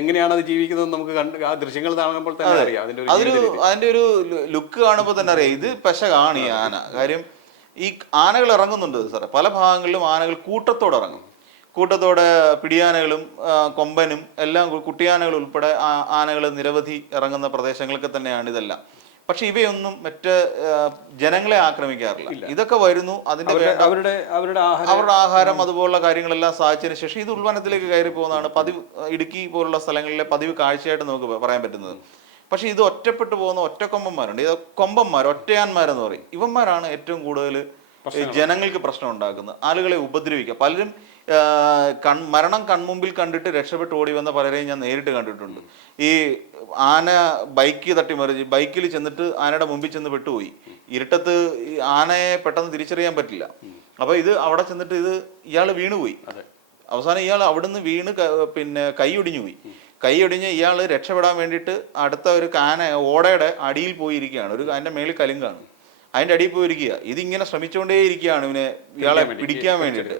എങ്ങനെയാണ് അത് ജീവിക്കുന്നത് നമുക്ക് ആ ദൃശ്യങ്ങൾ കാണുമ്പോൾ തന്നെ അറിയാം. അതിന്റെ ഒരു ലുക്ക് കാണുമ്പോൾ തന്നെ അറിയാം ഇത് പെശകാണ് ഈ ആന. കാര്യം ഈ ആനകൾ ഇറങ്ങുന്നുണ്ട് സാറേ, പല ഭാഗങ്ങളിലും ആനകൾ കൂട്ടത്തോടെ ഇറങ്ങും. കൂട്ടത്തോടെ പിടിയാനകളും കൊമ്പനും എല്ലാം, കുട്ടിയാനകൾ ഉൾപ്പെടെ ആനകൾ നിരവധി ഇറങ്ങുന്ന പ്രദേശങ്ങളൊക്കെ തന്നെയാണ് ഇതെല്ലാം. പക്ഷെ ഇവയൊന്നും മറ്റ് ജനങ്ങളെ ആക്രമിക്കാറില്ല. ഇതൊക്കെ വരുന്നു, അതിന്റെ അവരുടെ ആഹാരം അതുപോലുള്ള കാര്യങ്ങളെല്ലാം സാധിച്ചതിന് ശേഷം ഇത് ഉൾവനത്തിലേക്ക് കയറി പോകുന്നതാണ് പതിവ്. ഇടുക്കി പോലുള്ള സ്ഥലങ്ങളിലെ പതിവ് കാഴ്ചയായിട്ട് നമുക്ക് പറയാൻ പറ്റുന്നത്. പക്ഷെ ഇത് ഒറ്റപ്പെട്ടു പോകുന്ന ഒറ്റക്കൊമ്പന്മാരുണ്ട്, ഇത് കൊമ്പന്മാർ, ഒറ്റയാന്മാരെന്ന് പറയും. ഇവന്മാരാണ് ഏറ്റവും കൂടുതൽ ജനങ്ങൾക്ക് പ്രശ്നം ഉണ്ടാക്കുന്നത്, ആളുകളെ ഉപദ്രവിക്കുക. പലരും മരണം കൺമുമ്പിൽ കണ്ടിട്ട് രക്ഷപ്പെട്ട് ഓടി വന്ന പലരെയും ഞാൻ നേരിട്ട് കണ്ടിട്ടുണ്ട്. ഈ ആന ബൈക്ക് തട്ടിമറിച്ച് ബൈക്കിൽ ചെന്നിട്ട് ആനയുടെ മുമ്പിൽ ചെന്ന് പെട്ടുപോയി. ഇരുട്ടത്ത് ആനയെ പെട്ടെന്ന് തിരിച്ചറിയാൻ പറ്റില്ല. അപ്പൊ ഇത് അവിടെ ചെന്നിട്ട് ഇയാൾ വീണുപോയി. അവസാനം ഇയാൾ അവിടുന്ന് വീണ് പിന്നെ കൈയൊടിഞ്ഞു പോയി. കൈയൊടിഞ്ഞ് ഇയാൾ രക്ഷപ്പെടാൻ വേണ്ടിയിട്ട് അടുത്ത ഒരു ഓടയുടെ അടിയിൽ പോയിരിക്കുകയാണ്. അതിന്റെ മേളിൽ കലുങ്കാണ്, അതിന്റെ അടിയിൽ പോയിരിക്കുക. ഇതിങ്ങനെ ശ്രമിച്ചുകൊണ്ടേയിരിക്കുകയാണ് ഇയാളെ പിടിക്കാൻ വേണ്ടിയിട്ട്.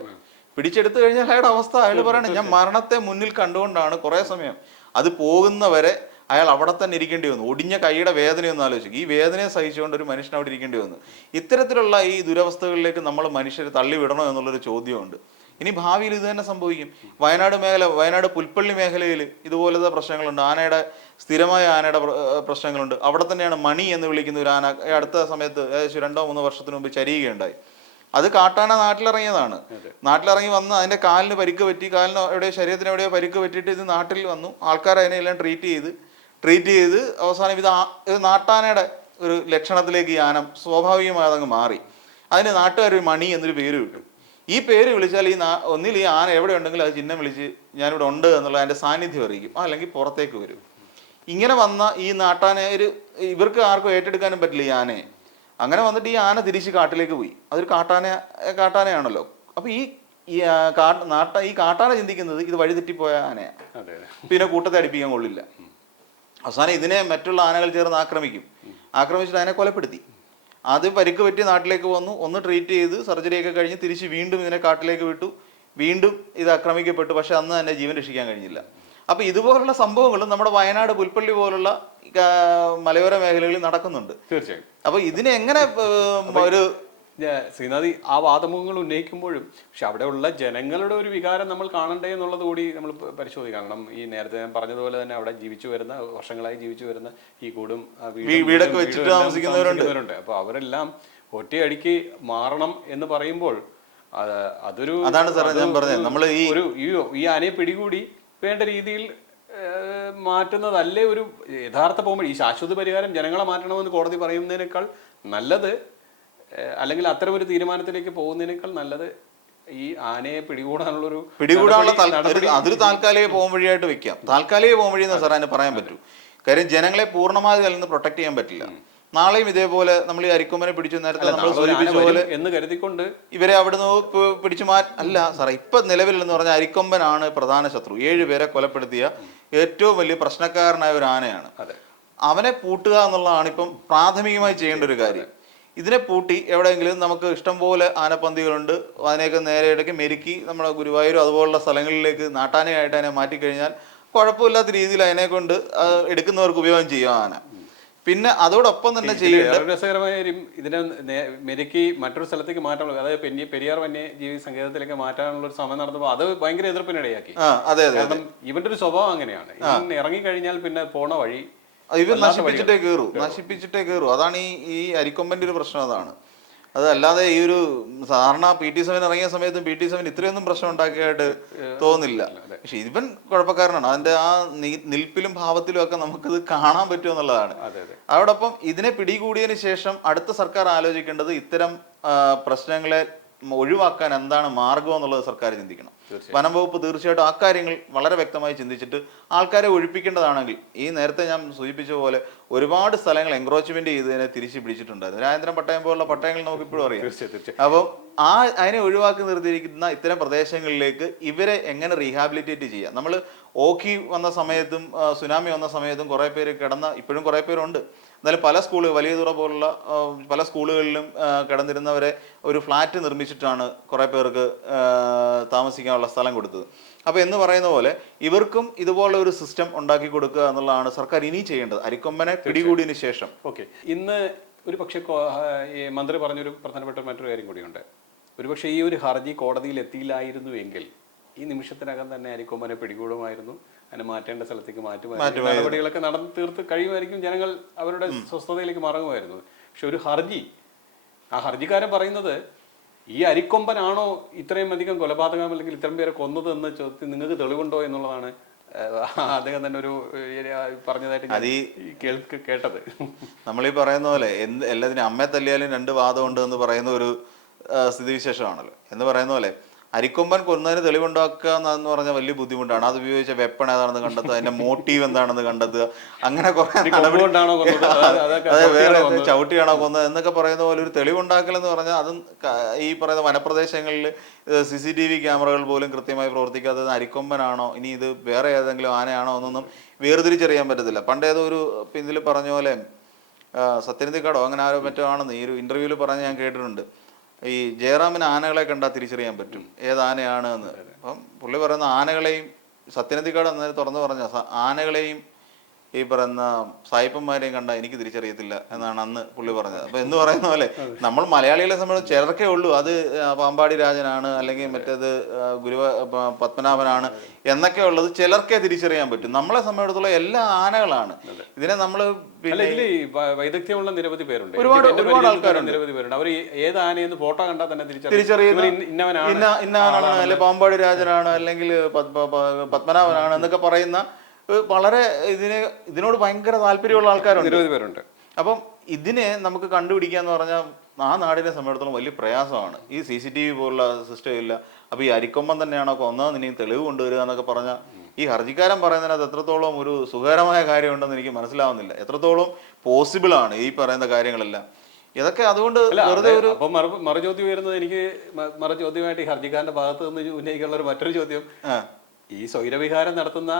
പിടിച്ചെടുത്തു കഴിഞ്ഞാൽ അയാളുടെ അവസ്ഥ, അയാൾ പറയണേ ഞാൻ മരണത്തെ മുന്നിൽ കണ്ടുകൊണ്ടാണ് കുറേ സമയം അത് പോകുന്നവരെ അയാൾ അവിടെ തന്നെ ഇരിക്കേണ്ടി വന്നു. ഒടിഞ്ഞ കൈയുടെ വേദനയൊന്നും ആലോചിക്കും. ഈ വേദനയെ സഹിച്ചുകൊണ്ട് ഒരു മനുഷ്യൻ അവിടെ ഇരിക്കേണ്ടി വന്നു. ഇത്തരത്തിലുള്ള ഈ ദുരവസ്ഥകളിലേക്ക് നമ്മൾ മനുഷ്യരെ തള്ളിവിടണോ എന്നുള്ളൊരു ചോദ്യമുണ്ട്. ഇനി ഭാവിയിൽ ഇത് തന്നെ സംഭവിക്കും. വയനാട് പുൽപ്പള്ളി മേഖലയിൽ ഇതുപോലത്തെ പ്രശ്നങ്ങളുണ്ട്. സ്ഥിരമായ ആനയുടെ പ്രശ്നങ്ങളുണ്ട്. അവിടെ തന്നെയാണ് മണി എന്ന് വിളിക്കുന്ന ഒരു ആന അടുത്ത സമയത്ത് ഏകദേശം 2-3 വർഷത്തിന് മുമ്പ് ചരിയുകയുണ്ടായി. അത് കാട്ടാന നാട്ടിലിറങ്ങിയതാണ്. നാട്ടിലിറങ്ങി വന്ന് അതിന്റെ കാലിന് പരിക്ക് പറ്റി, ശരീരത്തിന് എവിടെയോ പരിക്ക് പറ്റിയിട്ട് ഇത് നാട്ടിൽ വന്നു. ആൾക്കാർ അതിനെല്ലാം ട്രീറ്റ് ചെയ്ത് അവസാനം ഇത് നാട്ടാനയുടെ ഒരു ലക്ഷണത്തിലേക്ക് ഈ ആന സ്വാഭാവികമായി അതങ്ങ് മാറി. അതിന് നാട്ടുകാർ മണി എന്നൊരു പേര് കിട്ടും. ഈ പേര് വിളിച്ചാൽ ഒന്നിൽ ഈ ആന എവിടെ ഉണ്ടെങ്കിലും അത് ചിഹ്നം വിളിച്ച് ഞാനിവിടെ ഉണ്ട് എന്നുള്ള അതിന്റെ സാന്നിധ്യം അറിയിക്കും, അല്ലെങ്കിൽ പുറത്തേക്ക് വരും. ഇങ്ങനെ വന്ന ഈ നാട്ടാനെ ഇവർക്ക് ആർക്കും ഏറ്റെടുക്കാനും പറ്റില്ല ഈ ആനയെ. അങ്ങനെ വന്നിട്ട് ഈ ആന തിരിച്ച് കാട്ടിലേക്ക് പോയി. അതൊരു കാട്ടാനയാണല്ലോ. അപ്പൊ ഈ കാട്ടാന ചിന്തിക്കുന്നത് ഇത് വഴിതെറ്റിപ്പോയ ആനയാണ്, പിന്നെ കൂട്ടത്തെ അടിപ്പിക്കാൻ കൊള്ളില്ല. അവസാനം ഇതിനെ മറ്റുള്ള ആനകൾ ചേർന്ന് ആക്രമിച്ചിട്ട് അതിനെ കൊലപ്പെടുത്തി. അത് പരിക്ക് പറ്റി നാട്ടിലേക്ക് വന്നു, ഒന്ന് ട്രീറ്റ് ചെയ്ത് സർജറിയൊക്കെ കഴിഞ്ഞ് തിരിച്ച് വീണ്ടും ഇതിനെ കാട്ടിലേക്ക് വിട്ടു. വീണ്ടും ഇത് ആക്രമിക്കപ്പെട്ടു. പക്ഷെ അന്ന് തന്നെ ജീവൻ രക്ഷിക്കാൻ കഴിഞ്ഞില്ല. അപ്പൊ ഇതുപോലുള്ള സംഭവങ്ങളും നമ്മുടെ വയനാട് പുൽപ്പള്ളി പോലുള്ള മലയോര മേഖലകളിൽ നടക്കുന്നുണ്ട്. തീർച്ചയായും. അപ്പൊ ഇതിനെ എങ്ങനെ ഒരു ശ്രീനാഥി ആ വാദമുഖങ്ങൾ ഉന്നയിക്കുമ്പോഴും പക്ഷെ അവിടെയുള്ള ജനങ്ങളുടെ ഒരു വികാരം നമ്മൾ കാണണ്ടേ എന്നുള്ളത് കൂടി നമ്മൾ പരിശോധിക്കണം. കാരണം ഈ നേരത്തെ ഞാൻ പറഞ്ഞതുപോലെ തന്നെ അവിടെ വർഷങ്ങളായി ജീവിച്ചു വരുന്ന ഈ കൂടും വീടൊക്കെ വെച്ചിട്ട് താമസിക്കുന്നവരുണ്ട്. അപ്പൊ അവരെല്ലാം ഒറ്റയടിക്ക് മാറണം എന്ന് പറയുമ്പോൾ അതാണ് സാറേ ഞാൻ പറഞ്ഞത്, നമ്മൾ ഈ ആനയെ പിടികൂടി വേണ്ട രീതിയിൽ മാറ്റുന്നതല്ലേ ഒരു യഥാർത്ഥ പോംവഴി. ഈ ശാശ്വത പരിഹാരം ജനങ്ങളെ മാറ്റണമെന്ന് കോടതി പറയുന്നതിനേക്കാൾ നല്ലത്, അല്ലെങ്കിൽ അത്തരം ഒരു തീരുമാനത്തിലേക്ക് പോകുന്നതിനേക്കാൾ നല്ലത് ഈ ആനയെ പിടികൂടാനുള്ള അതൊരു താൽക്കാലിക പോംവഴിയായിട്ട് വെക്കാം. താൽക്കാലിക പോംവഴി എന്ന് സാർ അതിന് പറയാൻ പറ്റൂ. കാര്യം ജനങ്ങളെ പൂർണ്ണമായി അതിൽ നിന്ന് പ്രൊട്ടക്ട് ചെയ്യാൻ പറ്റില്ല. നാളെയും ഇതേപോലെ നമ്മൾ ഈ അരിക്കൊമ്പനെ പിടിച്ചു, നേരത്തെ നമ്മൾ സൂചിപ്പിച്ച പോലെ എന്ന് കരുതിക്കൊണ്ട് ഇവരെ അവിടുന്ന് പിടിച്ചു അല്ല സാറേ, ഇപ്പൊ നിലവിൽ എന്ന് പറഞ്ഞാൽ അരിക്കൊമ്പനാണ് പ്രധാന ശത്രു. 7 പേരെ കൊലപ്പെടുത്തിയ ഏറ്റവും വലിയ പ്രശ്നക്കാരനായ ഒരു ആനയാണ്. അവനെ പൂട്ടുക എന്നുള്ളതാണ് ഇപ്പം പ്രാഥമികമായി ചെയ്യേണ്ട ഒരു കാര്യം. ഇതിനെ പൂട്ടി എവിടെയെങ്കിലും നമുക്ക് ഇഷ്ടംപോലെ ആനപ്പന്തികളുണ്ട്, അതിനെയൊക്കെ നേരെ ഇടയ്ക്ക് മെരുക്കി നമ്മുടെ ഗുരുവായൂർ അതുപോലുള്ള സ്ഥലങ്ങളിലേക്ക് നാട്ടാനയായിട്ട് അതിനെ മാറ്റിക്കഴിഞ്ഞാൽ കുഴപ്പമില്ലാത്ത രീതിയിൽ അതിനെ കൊണ്ട് എടുക്കുന്നവർക്ക് ഉപയോഗം ചെയ്യും ആന. പിന്നെ അതോടൊപ്പം തന്നെ ചെയ്യേണ്ട രസകരമായ ഇതിനെ മെരുക്കി മറ്റൊരു സ്ഥലത്തേക്ക് മാറ്റാനുള്ള, അതായത് പെരിയാർ വന്യജീവി സങ്കേതത്തിലേക്ക് മാറ്റാനുള്ള ഒരു ശ്രമം നടന്നപ്പോൾ അത് ഭയങ്കര എതിർപ്പിനിടയാക്കി. കാരണം ഇവന്റെ ഒരു സ്വഭാവം അങ്ങനെയാണ്, ഇവൻ ഇറങ്ങിക്കഴിഞ്ഞാൽ പിന്നെ പോണ വഴി ഇവൻ നശിപ്പിച്ചിട്ടേ കയറൂ. അതാണ് ഈ അരിക്കൊമ്പന്റെ ഒരു പ്രശ്നം. അതല്ലാതെ ഈ ഒരു സാധാരണ PT7 ഇറങ്ങിയ സമയത്തും PT7 ഇത്രയൊന്നും പ്രശ്നം ഉണ്ടാക്കിയായിട്ട് തോന്നില്ല. പക്ഷെ ഇവൻ കുഴപ്പക്കാരനാണ്. അതിന്റെ ആ നിൽപ്പിലും ഭാവത്തിലും ഒക്കെ നമുക്കത് കാണാൻ പറ്റും എന്നുള്ളതാണ്. അതോടൊപ്പം ഇതിനെ പിടികൂടിയതിന് ശേഷം അടുത്ത സർക്കാർ ആലോചിക്കേണ്ടത് ഇത്തരം പ്രശ്നങ്ങളെ ഒഴിവാക്കാൻ എന്താണ് മാർഗം എന്നുള്ളത് സർക്കാർ ചിന്തിക്കണം. വനം വകുപ്പ് തീർച്ചയായിട്ടും ആ കാര്യങ്ങൾ വളരെ വ്യക്തമായി ചിന്തിച്ചിട്ട് ആൾക്കാരെ ഒഴിപ്പിക്കേണ്ടതാണെങ്കിൽ, ഈ നേരത്തെ ഞാൻ സൂചിപ്പിച്ച പോലെ ഒരുപാട് സ്ഥലങ്ങൾ എൻക്രോച്ച്മെന്റ് ചെയ്തതിനെ തിരിച്ചു പിടിച്ചിട്ടുണ്ടായിരുന്നു. രാജേന്ദ്രൻ പട്ടയം പോലുള്ള പട്ടയങ്ങൾ നമുക്ക് ഇപ്പോഴും അറിയാം. തീർച്ചയായും. അപ്പം അതിനെ ഒഴിവാക്കി നിർത്തിയിരിക്കുന്ന ഇത്തരം പ്രദേശങ്ങളിലേക്ക് ഇവരെ എങ്ങനെ റീഹാബിലിറ്റേറ്റ് ചെയ്യാം. നമ്മൾ ഓഖി വന്ന സമയത്തും സുനാമി വന്ന സമയത്തും കുറേ പേര് ഇപ്പോഴും കുറേ പേരുണ്ട്. എന്നാലും പല സ്കൂളുകൾ, വലിയതുറ പോലുള്ള പല സ്കൂളുകളിലും കിടന്നിരുന്നവരെ ഒരു ഫ്ലാറ്റ് നിർമ്മിച്ചിട്ടാണ് കുറേ പേർക്ക് താമസിക്കാനുള്ള സ്ഥലം കൊടുത്തത്. അപ്പോൾ എന്ന് പറയുന്ന പോലെ ഇവർക്കും ഇതുപോലെ ഒരു സിസ്റ്റം ഉണ്ടാക്കി കൊടുക്കുക എന്നുള്ളതാണ് സർക്കാർ ഇനി ചെയ്യേണ്ടത്, അരിക്കൊമ്പനെ പിടികൂടിയതിന് ശേഷം. ഓക്കെ, ഇന്ന് ഒരു പക്ഷേ ഈ മന്ത്രി പറഞ്ഞൊരു പ്രധാനപ്പെട്ട മറ്റൊരു കാര്യം കൂടിയുണ്ട്. ഒരുപക്ഷെ ഈ ഒരു ഹർജി കോടതിയിൽ എത്തിയില്ലായിരുന്നു എങ്കിൽ ഈ നിമിഷത്തിനകം തന്നെ അരിക്കൊമ്പനെ പിടികൂടുമായിരുന്നു, അതിനെ മാറ്റേണ്ട സ്ഥലത്തേക്ക് മാറ്റുമായിരുന്നു, നടപടികളൊക്കെ നടന്നു തീർത്ത് കഴിയുമായിരിക്കും, ജനങ്ങൾ അവരുടെ സ്വസ്ഥതയിലേക്ക് മറങ്ങുമായിരുന്നു. പക്ഷെ ഒരു ആ ഹർജിക്കാരൻ പറയുന്നത് ഈ അരിക്കൊമ്പനാണോ ഇത്രയും അധികം കൊലപാതകം അല്ലെങ്കിൽ ഇത്രയും പേരെ കൊന്നത് എന്ന ചോദ്യത്തിൽ നിങ്ങൾക്ക് തെളിവുണ്ടോ എന്നുള്ളതാണ് അദ്ദേഹം തന്നെ ഒരു പറഞ്ഞതായിട്ട് കേട്ടത്. നമ്മളീ പറയുന്ന പോലെ എല്ലാത്തിനും അമ്മയെ തല്ലിയാലും രണ്ട് വാദമുണ്ട് എന്ന് പറയുന്ന ഒരു സ്ഥിതിവിശേഷമാണല്ലോ. എന്ന് പറയുന്ന പോലെ അരിക്കൊമ്പൻ കൊന്നതിന് തെളിവുണ്ടാക്കുക എന്ന് പറഞ്ഞാൽ വലിയ ബുദ്ധിമുട്ടാണ്. അത് ഉപയോഗിച്ച വെപ്പൺ ഏതാണെന്ന് കണ്ടെത്തുക, അതിന്റെ മോട്ടീവ് എന്താണെന്ന് കണ്ടെത്തുക, അങ്ങനെ കുറെ വേറെ ചവിട്ടിയാണോ കൊന്നത് എന്നൊക്കെ പറയുന്ന പോലെ ഒരു തെളിവുണ്ടാക്കൽ എന്ന് പറഞ്ഞാൽ അതും ഈ പറയുന്ന വനപ്രദേശങ്ങളിൽ CCTV ക്യാമറകൾ പോലും കൃത്യമായി പ്രവർത്തിക്കാത്തത് അരിക്കൊമ്പനാണോ ഇനി ഇത് വേറെ ഏതെങ്കിലും ആനയാണോ എന്നൊന്നും വേർതിരിച്ചറിയാൻ പറ്റത്തില്ല. പണ്ടേതോ ഒരു ഇതിൽ പറഞ്ഞ പോലെ സത്യനന്ദിക്കാടോ അങ്ങനെ ആരോ മറ്റോ ആണെന്ന് ഈ ഒരു ഇന്റർവ്യൂവിൽ പറഞ്ഞ് ഞാൻ കേട്ടിട്ടുണ്ട്. ഈ ജയറാമിന് ആനകളെ കണ്ടാൽ തിരിച്ചറിയാൻ പറ്റും ഏത് ആനയാണ് എന്ന്. അപ്പം പുള്ളി പറയുന്ന ആനകളെയും സത്യനന്ദിക്കാട് എന്നതിന് തുറന്നു പറഞ്ഞ ആനകളെയും ഈ പറയുന്ന സായിപ്പന്മാരെയും കണ്ടാൽ എനിക്ക് തിരിച്ചറിയത്തില്ല എന്നാണ് അന്ന് പുള്ളി പറഞ്ഞത്. അപ്പൊ എന്ന് പറയുന്ന പോലെ നമ്മൾ മലയാളികളെ സംബന്ധിച്ച് ചിലർക്കേ ഉള്ളൂ അത് പാമ്പാടി രാജനാണ് അല്ലെങ്കിൽ മറ്റേത് പത്മനാഭനാണ് എന്നൊക്കെ ഉള്ളത് ചിലർക്കേ തിരിച്ചറിയാൻ പറ്റും. നമ്മളെ സംബന്ധിച്ചിടത്തോളം എല്ലാ ആനകളാണ്. ഇതിനെ നമ്മള് വൈദഗ്ധ്യമുള്ള നിരവധി പേരുണ്ട്, ഒരുപാട് ആൾക്കാരുണ്ട്, നിരവധി പേരുണ്ട്. അവർ ഏത് ആനയെന്ന് ഫോട്ടോ കണ്ടാൽ തന്നെ തിരിച്ചറിയുന്ന ഇന്നാനാണ് അല്ലെങ്കിൽ പാമ്പാടി രാജനാണ് അല്ലെങ്കിൽ പത്മനാഭനാണ് എന്നൊക്കെ പറയുന്ന വളരെ ഇതിനോട് ഭയങ്കര താല്പര്യമുള്ള ആൾക്കാരുണ്ട്, നിരവധി പേരുണ്ട്. അപ്പം ഇതിനെ നമുക്ക് കണ്ടുപിടിക്കാന്ന് പറഞ്ഞാൽ ആ നാടിനെ സംബന്ധിച്ചിടത്തോളം വലിയ പ്രയാസമാണ്. ഈ CCTV പോലുള്ള സിസ്റ്റം ഇല്ല. അപ്പൊ ഈ അരിക്കൊമ്പൻ തന്നെയാണോ കൊന്നതെന്ന് ഇനി തെളിവ് കൊണ്ടുവരിക എന്നൊക്കെ പറഞ്ഞാൽ ഈ ഹർജിക്കാരൻ പറയുന്നതിനകത്ത് എത്രത്തോളം ഒരു സുഖകരമായ കാര്യമുണ്ടെന്ന് എനിക്ക് മനസ്സിലാവുന്നില്ല. എത്രത്തോളം പോസിബിൾ ആണ് ഈ പറയുന്ന കാര്യങ്ങളെല്ലാം. ഇതൊക്കെ അതുകൊണ്ട് വെറുതെ ഒരു മറുചോദ്യം വരുന്നത് എനിക്ക് മറുചോദ്യമായിട്ട് ഈ ഹർജിക്കാരന്റെ ഭാഗത്ത് നിന്ന് ഉന്നയിക്കാനുള്ള ഒരു മറ്റൊരു ചോദ്യം, ഈ സ്വൈരവിഹാരം നടത്തുന്ന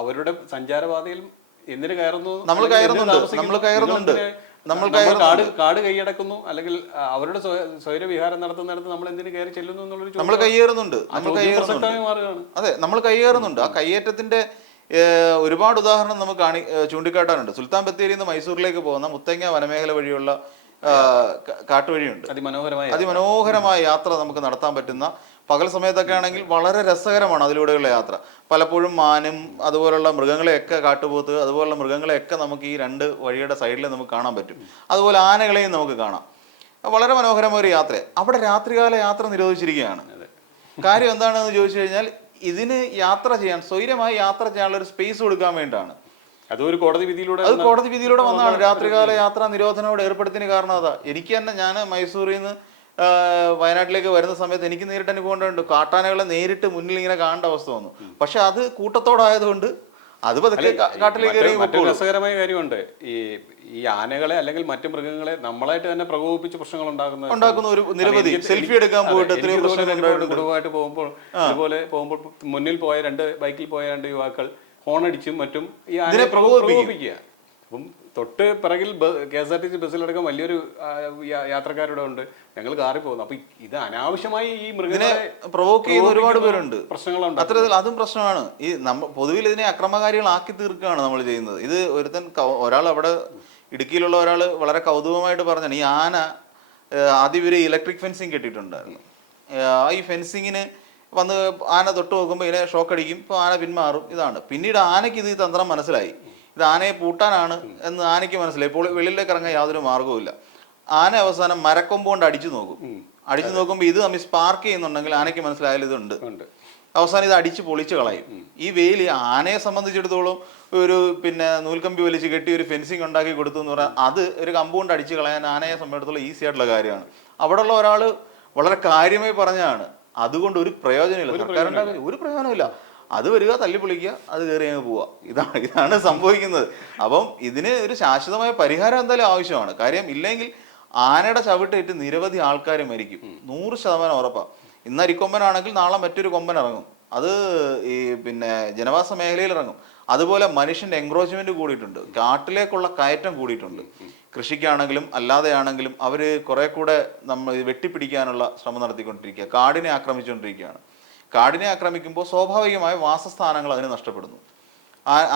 അവരുടെ സഞ്ചാരപാതയിൽ എന്തിനു കയറുന്നു? നമ്മൾ കയറുന്നുണ്ട്. കാട് കൈയടക്കുന്നു അല്ലെങ്കിൽ അവരുടെ സ്വൈരവിഹാരം നടത്തുന്നിടത്ത് നമ്മൾ എന്തിനു കയറി ചെല്ലുന്നു എന്നുള്ളൊരു നമ്മൾ കയ്യേറുന്നുണ്ട്. മാറുകയാണ്. അതെ, നമ്മൾ കയ്യേറുന്നുണ്ട്. ആ കയ്യേറ്റത്തിന്റെ ഒരുപാട് ഉദാഹരണം നമുക്ക് ചൂണ്ടിക്കാട്ടാനുണ്ട്. സുൽത്താൻ ബത്തേരിയിൽ നിന്ന് മൈസൂരിലേക്ക് പോകുന്ന മുത്തങ്ങ വനമേഖല വഴിയുള്ള കാട്ടുവഴിയുണ്ട്. അതിമനോഹരമായ യാത്ര നമുക്ക് നടത്താൻ പറ്റുന്ന, പകൽ സമയത്തൊക്കെ ആണെങ്കിൽ വളരെ രസകരമാണ് അതിലൂടെയുള്ള യാത്ര. പലപ്പോഴും മാനും അതുപോലുള്ള മൃഗങ്ങളെയൊക്കെ, കാട്ടുപോത്ത് അതുപോലുള്ള മൃഗങ്ങളെയൊക്കെ നമുക്ക് ഈ രണ്ട് വഴിയുടെ സൈഡിൽ നമുക്ക് കാണാൻ പറ്റും. അതുപോലെ ആനകളെയും നമുക്ക് കാണാം. വളരെ മനോഹരമായ ഒരു യാത്ര. അവിടെ രാത്രികാല യാത്ര നിരോധിച്ചിരിക്കുകയാണ്. കാര്യം എന്താണെന്ന് ചോദിച്ചു കഴിഞ്ഞാൽ ഇതിന് യാത്ര ചെയ്യാൻ, സ്വൈര്യമായി യാത്ര ചെയ്യാനുള്ള ഒരു സ്പേസ് കൊടുക്കാൻ വേണ്ടിയിട്ടാണ്. അത് കോടതി വിധിയിലൂടെ വന്നതാണ് രാത്രികാല യാത്രാ നിരോധനോട് ഏർപ്പെടുത്തിന് കാരണം അതാ. എനിക്ക് തന്നെ, ഞാൻ മൈസൂരിൽ നിന്ന് വയനാട്ടിലേക്ക് വരുന്ന സമയത്ത് എനിക്ക് നേരിട്ട് അനുഭവം ഉണ്ട്. കാട്ടാനകളെ നേരിട്ട് മുന്നിൽ ഇങ്ങനെ കാണേണ്ട അവസ്ഥ വന്നു. പക്ഷെ അത് കൂട്ടത്തോടായതുകൊണ്ട് അത് പതുക്കെ കാട്ടിലേക്ക്. മറ്റൊരു രസകരമായ കാര്യമുണ്ട്, ഈ ആനകളെ അല്ലെങ്കിൽ മറ്റു മൃഗങ്ങളെ നമ്മളായിട്ട് തന്നെ പ്രകോപിപ്പിച്ച് പ്രശ്നങ്ങൾ ഉണ്ടാക്കുന്ന ഒരു നിരവധി സെൽഫി എടുക്കാൻ പോയിട്ട് കുടുംബമായിട്ട് പോകുമ്പോൾ മുന്നിൽ പോയ ബൈക്കിൽ പോയ രണ്ട് യുവാക്കൾ ഹോണടിച്ചും മറ്റും ഈ ആനയെ പ്രകോപിപ്പിക്കുക. അപ്പം തൊട്ട് പിറകിൽ KSRTC ബസ്സിലടക്കം വലിയൊരു യാത്രക്കാരുടെ ഉണ്ട്, ഞങ്ങൾ കാറിൽ പോകുന്നു. അപ്പൊ ഇത് അനാവശ്യമായി ഈ മൃഗങ്ങളെ പ്രൊവോക്ക് ചെയ്യുന്ന ഒരുപാട് പേരുണ്ട്. പ്രശ്നങ്ങളുണ്ട്. അത്തരത്തിൽ അതും പ്രശ്നമാണ്. ഈ പൊതുവിൽ ഇതിനെ അക്രമകാരികളാക്കി തീർക്കുകയാണ് നമ്മൾ ചെയ്യുന്നത്. ഇത് ഒരാൾ അവിടെ ഇടുക്കിയിലുള്ള ഒരാൾ വളരെ കൗതുകമായിട്ട് പറഞ്ഞാണ്, ഈ ആന ആദ്യം ഇവര് ഇലക്ട്രിക് ഫെൻസിങ് കെട്ടിയിട്ടുണ്ടായിരുന്നു. ഈ ഫെൻസിങ്ങിന് വന്ന് ആന തൊട്ട് നോക്കുമ്പോൾ ഇതിനെ ഷോക്ക് അടിക്കും, ഇപ്പോൾ ആന പിന്മാറും. ഇതാണ്. പിന്നീട് ആനയ്ക്ക് ഇത് തന്ത്രം മനസ്സിലായി, ഇത് ആനയെ പൂട്ടാനാണ് എന്ന് ആനയ്ക്ക് മനസ്സിലായി. ഇപ്പോൾ വെളിയിലേക്ക് ഇറങ്ങാൻ യാതൊരു മാർഗവുമില്ല. ആന അവസാനം മരക്കൊമ്പ് കൊണ്ട് അടിച്ചു നോക്കുമ്പോൾ ഇത് തമ്മിൽ സ്പാർക്ക് ചെയ്യുന്നുണ്ടെങ്കിൽ ആനയ്ക്ക് മനസ്സിലായാലും ഇതുണ്ട്. അവസാനം ഇത് അടിച്ച് പൊളിച്ച് കളയും. ഈ വെയിൽ ആനയെ സംബന്ധിച്ചിടത്തോളം ഒരു നൂൽക്കമ്പി വലിച്ച് കെട്ടി ഒരു ഫെൻസിങ് ഉണ്ടാക്കി കൊടുത്തു എന്ന് പറഞ്ഞാൽ അത് ഒരു കമ്പ് കൊണ്ട് അടിച്ച് കളയാൻ ആനയെ സംബന്ധിച്ചിടത്തോളം ഈസി ആയിട്ടുള്ള കാര്യമാണ്. അവിടെയുള്ള ഒരാൾ വളരെ കാര്യമായി പറഞ്ഞാണ്, അതുകൊണ്ട് ഒരു പ്രയോജനമില്ല, സർക്കാരുണ്ടാകും ഒരു പ്രയോജനമില്ല. അത് വരിക, തല്ലിപ്പൊളിക്കുക, അത് കയറി അങ്ങ് പോവുക. ഇതാണ് സംഭവിക്കുന്നത്. അപ്പം ഇതിന് ഒരു ശാശ്വതമായ പരിഹാരം എന്തായാലും ആവശ്യമാണ്. കാര്യം ഇല്ലെങ്കിൽ ആനയുടെ ചവിട്ടേറ്റ് നിരവധി ആൾക്കാർ മരിക്കും, 100% ഉറപ്പാണ്. ഇന്ന് അരിക്കൊമ്പനാണെങ്കിൽ നാളെ മറ്റൊരു കൊമ്പൻ ഇറങ്ങും, അത് ഈ പിന്നെ ജനവാസ മേഖലയിൽ ഇറങ്ങും. അതുപോലെ മനുഷ്യന്റെ എൻക്രോച്ച്മെന്റ് കൂടിയിട്ടുണ്ട്, കാട്ടിലേക്കുള്ള കയറ്റം കൂടിയിട്ടുണ്ട്. കൃഷിക്കാണെങ്കിലും അല്ലാതെയാണെങ്കിലും അവർ കുറെ കൂടെ നമ്മൾ വെട്ടിപ്പിടിക്കാനുള്ള ശ്രമം നടത്തിക്കൊണ്ടിരിക്കുക, കാടിനെ ആക്രമിച്ചുകൊണ്ടിരിക്കുകയാണ്. കാടിനെ ആക്രമിക്കുമ്പോൾ സ്വാഭാവികമായ വാസസ്ഥാനങ്ങൾ അതിന് നഷ്ടപ്പെടുന്നു.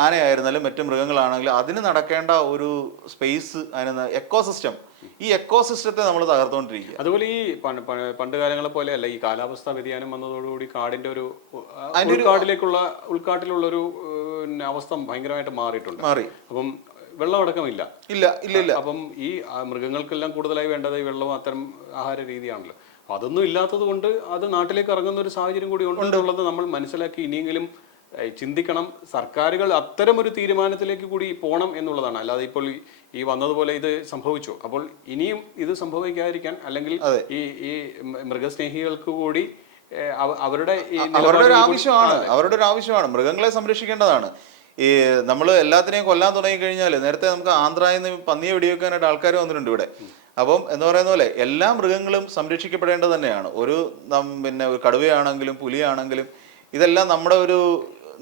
ആനയായിരുന്നാലും മറ്റു മൃഗങ്ങളാണെങ്കിലും അതിന് നടക്കേണ്ട ഒരു സ്പേസ്, അതിന് എക്കോസിസ്റ്റം, ഈ എക്കോസിസ്റ്റത്തെ നമ്മൾ തകർത്തുകൊണ്ടിരിക്കുക. അതുപോലെ ഈ പണ്ട് കാലങ്ങളെ പോലെയല്ല, ഈ കാലാവസ്ഥാ വ്യതിയാനം വന്നതോടുകൂടി കാടിന്റെ ഒരു ഉൾക്കാട്ടിലുള്ള ഒരു അവസ്ഥ ഭയങ്കരമായിട്ട് മാറിയിട്ടുണ്ട്. അപ്പം വെള്ളമടക്കമില്ല. ഇല്ല. അപ്പം ഈ മൃഗങ്ങൾക്കെല്ലാം കൂടുതലായി വേണ്ടത് ഈ വെള്ളവും അത്തരം ആഹാര രീതിയാണല്ലോ. അതൊന്നും ഇല്ലാത്തത് കൊണ്ട് അത് നാട്ടിലേക്ക് ഇറങ്ങുന്ന ഒരു സാഹചര്യം കൂടി ഉണ്ടെന്നുള്ളത് നമ്മൾ മനസ്സിലാക്കി ഇനിയെങ്കിലും ചിന്തിക്കണം. സർക്കാരുകൾ അത്തരം ഒരു തീരുമാനത്തിലേക്ക് കൂടി പോകണം എന്നുള്ളതാണ്. അല്ലാതെ ഇപ്പോൾ ഈ വന്നതുപോലെ ഇത് സംഭവിച്ചു, അപ്പോൾ ഇനിയും ഇത് സംഭവിക്കാതിരിക്കാൻ, അല്ലെങ്കിൽ ഈ മൃഗസ്നേഹികൾക്ക് കൂടി അവരുടെ ഒരു ആവശ്യമാണ് മൃഗങ്ങളെ സംരക്ഷിക്കേണ്ടതാണ്. ഈ നമ്മൾ എല്ലാത്തിനെയും കൊല്ലാൻ തുടങ്ങി കഴിഞ്ഞാൽ, നേരത്തെ നമുക്ക് ആന്ധ്രയിൽ നിന്ന് പന്നിയെ വെടിവെക്കാനായിട്ട് ആൾക്കാർ വന്നിട്ടുണ്ട് ഇവിടെ. അപ്പം എന്ന് പറയുന്ന പോലെ എല്ലാ മൃഗങ്ങളും സംരക്ഷിക്കപ്പെടേണ്ടത് തന്നെയാണ്. പിന്നെ ഒരു കടുവയാണെങ്കിലും പുലിയാണെങ്കിലും ഇതെല്ലാം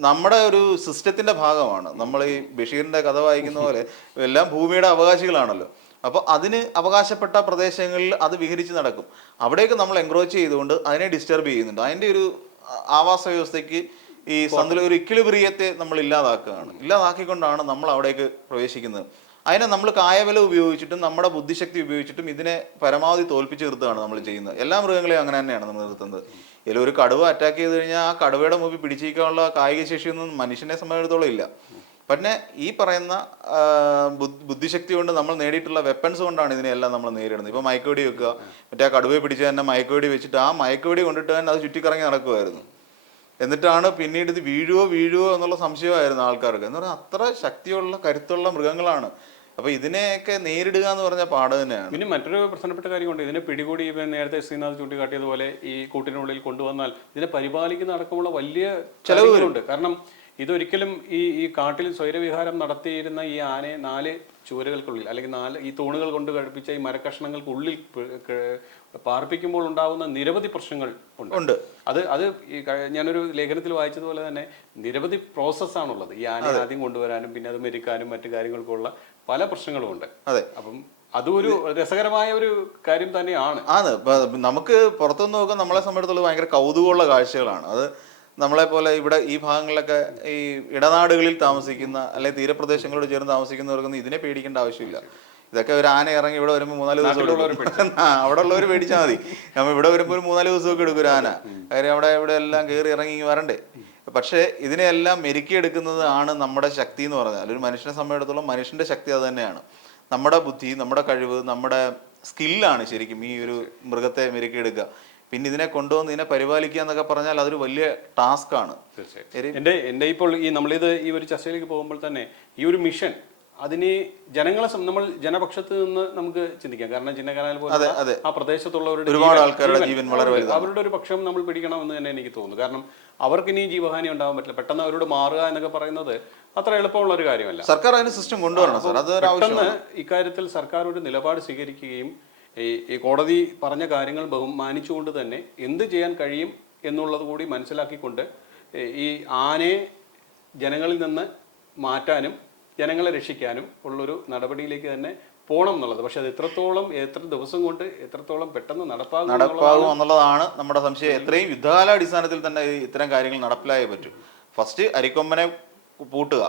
നമ്മുടെ ഒരു സിസ്റ്റത്തിന്റെ ഭാഗമാണ്. നമ്മൾ ഈ ബഷീറിന്റെ കഥ വായിക്കുന്ന പോലെ എല്ലാം ഭൂമിയുടെ അവകാശികളാണല്ലോ. അപ്പോൾ അതിന് അവകാശപ്പെട്ട പ്രദേശങ്ങളിൽ അത് വിഹരിച്ച് നടക്കും. അവിടേക്ക് നമ്മൾ എൻക്രോച്ച് ചെയ്തുകൊണ്ട് അതിനെ ഡിസ്റ്റർബ് ചെയ്യുന്നുണ്ട്. അതിൻ്റെ ഒരു ആവാസ വ്യവസ്ഥയ്ക്ക് ഈ ഒരു ഇക്വിലിബ്രിയത്തെ നമ്മൾ ഇല്ലാതാക്കിക്കൊണ്ടാണ് നമ്മൾ അവിടേക്ക് പ്രവേശിക്കുന്നത്. അതിനെ നമ്മൾ കായബലം ഉപയോഗിച്ചിട്ടും നമ്മുടെ ബുദ്ധിശക്തി ഉപയോഗിച്ചിട്ടും ഇതിനെ പരമാവധി തോൽപ്പിച്ച് നിർത്തുകയാണ് നമ്മൾ ചെയ്യുന്നത്. എല്ലാ മൃഗങ്ങളെയും അങ്ങനെ തന്നെയാണ് നമ്മൾ നിർത്തുന്നത്. ഇതിൽ ഒരു കടുവ അറ്റാക്ക് ചെയ്ത് കഴിഞ്ഞാൽ ആ കടുവയുടെ മുമ്പിൽ പിടിച്ചിരിക്കാനുള്ള കായിക ശേഷിയൊന്നും മനുഷ്യനെ സംബന്ധിച്ചിടത്തോളം ഇല്ല. പിന്നെ ഈ പറയുന്ന ബുദ്ധിശക്തി കൊണ്ട് നമ്മൾ നേടിയിട്ടുള്ള വെപ്പൺസ് കൊണ്ടാണ് ഇതിനെല്ലാം നമ്മൾ നേരിടുന്നത്. ഇപ്പോൾ മയക്കുവെടി വെക്കുക, മറ്റേ ആ കടുവയെ പിടിച്ച് തന്നെ മയക്കുവെടി വെച്ചിട്ട് ആ മയക്കുവെടി കൊണ്ടിട്ട് തന്നെ അത് ചുറ്റിക്കറങ്ങി നടക്കുമായിരുന്നു. എന്നിട്ടാണ് പിന്നീട് ഇത് വീഴുവോ എന്നുള്ള സംശയമായിരുന്നു ആൾക്കാർക്ക്. എന്ന് പറഞ്ഞാൽ അത്ര ശക്തിയുള്ള കരുത്തുള്ള മൃഗങ്ങളാണ്. അപ്പൊ ഇതിനെയൊക്കെ നേരിടുക എന്ന് പറഞ്ഞ പാട് തന്നെയാണ്. പിന്നെ മറ്റൊരു പ്രധാനപ്പെട്ട കാര്യമുണ്ട്, ഇതിനെ പിടികൂടി നേരത്തെ ശ്രീനാഥ് ചൂണ്ടിക്കാട്ടിയതുപോലെ ഈ കൂട്ടിനുള്ളിൽ കൊണ്ടുവന്നാൽ ഇതിനെ പരിപാലിക്കുന്ന അടക്കമുള്ള വലിയ ചെലവുകളുണ്ട്. കാരണം ഇതൊരിക്കലും ഈ കാട്ടിൽ സ്വൈരവിഹാരം നടത്തിയിരുന്ന ഈ ആനയെ 4 ചുവരുകൾക്കുള്ളിൽ, അല്ലെങ്കിൽ 4 ഈ തൂണുകൾ കൊണ്ട് കഴിപ്പിച്ച ഈ മരക്കഷ്ണങ്ങൾക്കുള്ളിൽ പാർപ്പിക്കുമ്പോൾ ഉണ്ടാകുന്ന നിരവധി പ്രശ്നങ്ങൾ ഉണ്ട്. അത് ഞാനൊരു ലേഖനത്തിൽ വായിച്ചതുപോലെ തന്നെ നിരവധി പ്രോസസ്സാണുള്ളത്. ഈ ആനയെ ആദ്യം കൊണ്ടുവരാനും പിന്നെ അത് മെരിക്കാനും മറ്റു കാര്യങ്ങൾക്കുള്ള പല പ്രശ്നങ്ങളും ഉണ്ട്. അപ്പം അതും ഒരു രസകരമായ ഒരു കാര്യം തന്നെയാണ്. നമുക്ക് പുറത്തുനിന്ന് നോക്കാൻ നമ്മളെ സംബന്ധിച്ചിടത്തോളം ഭയങ്കര കൗതുകമുള്ള കാഴ്ചകളാണ്. അത് നമ്മളെ പോലെ ഇവിടെ ഈ ഭാഗങ്ങളിലൊക്കെ ഈ ഇടനാടുകളിൽ താമസിക്കുന്ന അല്ലെങ്കിൽ തീരപ്രദേശങ്ങളോട് ചേർന്ന് താമസിക്കുന്നവർക്കൊന്നും ഇതിനെ പേടിക്കേണ്ട ആവശ്യമില്ല. ഇതൊക്കെ ഒരു ആന ഇറങ്ങി ഇവിടെ വരുമ്പോൾ 3-4 ദിവസം അവിടെ ഉള്ളവർ പേടിച്ചാൽ മതി. നമ്മൾ ഇവിടെ വരുമ്പോൾ ഒരു 4-5 ദിവസമൊക്കെ എടുക്കും ഒരു ആന. കാര്യം ഇവിടെ എല്ലാം കയറി ഇറങ്ങി വരണ്ടേ. പക്ഷേ ഇതിനെല്ലാം മെരുക്കിയെടുക്കുന്നത് ആണ് നമ്മുടെ ശക്തി എന്ന് പറഞ്ഞാൽ. ഒരു മനുഷ്യനെ സംബന്ധിച്ചിടത്തോളം മനുഷ്യന്റെ ശക്തി അത് തന്നെയാണ്. നമ്മുടെ ബുദ്ധി, നമ്മുടെ കഴിവ്, നമ്മുടെ സ്കില്ലാണ് ശരിക്കും ഈ ഒരു മൃഗത്തെ മെരുക്കിയെടുക്കുക. പിന്നെ ഇതിനെ കൊണ്ടുവന്ന് ഇതിനെ പരിപാലിക്കുക എന്നൊക്കെ പറഞ്ഞാൽ അതൊരു വലിയ ടാസ്ക് ആണ്. എൻ്റെ ഇപ്പോൾ നമ്മളിത് ഈ ഒരു ചർച്ചയിലേക്ക് പോകുമ്പോൾ തന്നെ ഈ ഒരു മിഷൻ അതിന് നമ്മൾ ജനപക്ഷത്ത് നിന്ന് നമുക്ക് ചിന്തിക്കാം. കാരണം ചിന്നക്കനാൽ പോലെ ആ പ്രദേശത്തുള്ളവരുടെ ഒരുപാട് ആൾക്കാരുടെ ജീവൻ വളരെ വലുതാണ്. അവരുടെ ഒരു പക്ഷം നമ്മൾ പിടിക്കണമെന്ന് തന്നെ എനിക്ക് തോന്നുന്നു. കാരണം അവർക്ക് ഇനി ജീവഹാനി ഉണ്ടാവാൻ പറ്റില്ല. പെട്ടെന്ന് അവരോട് മാറുക എന്നൊക്കെ പറയുന്നത് അത്ര എളുപ്പമുള്ള ഒരു കാര്യമല്ല. സർക്കാർ അതിന് സിസ്റ്റം കൊണ്ടുവരണം. ഇക്കാര്യത്തിൽ സർക്കാർ ഒരു നിലപാട് സ്വീകരിക്കുകയും ഈ കോടതി പറഞ്ഞ കാര്യങ്ങൾ ബഹുമാനിച്ചുകൊണ്ട് തന്നെ എന്ത് ചെയ്യാൻ കഴിയും എന്നുള്ളത് കൂടി മനസ്സിലാക്കിക്കൊണ്ട് ഈ ആനയെ ജനങ്ങളിൽ നിന്ന് മാറ്റാനും ജനങ്ങളെ രക്ഷിക്കാനും ഉള്ളൊരു നടപടിയിലേക്ക് തന്നെ പോകണം എന്നുള്ളത്. പക്ഷെ അത് എത്ര ദിവസം കൊണ്ട് എത്രത്തോളം പെട്ടെന്ന് നടപ്പാകും എന്നുള്ളതാണ് നമ്മുടെ സംശയം. എത്രയും യുദ്ധകാലാടിസ്ഥാനത്തിൽ തന്നെ ഇത്തരം കാര്യങ്ങൾ നടപ്പിലായേ പറ്റൂ. ഫസ്റ്റ് അരിക്കൊമ്പനെ പൂട്ടുക,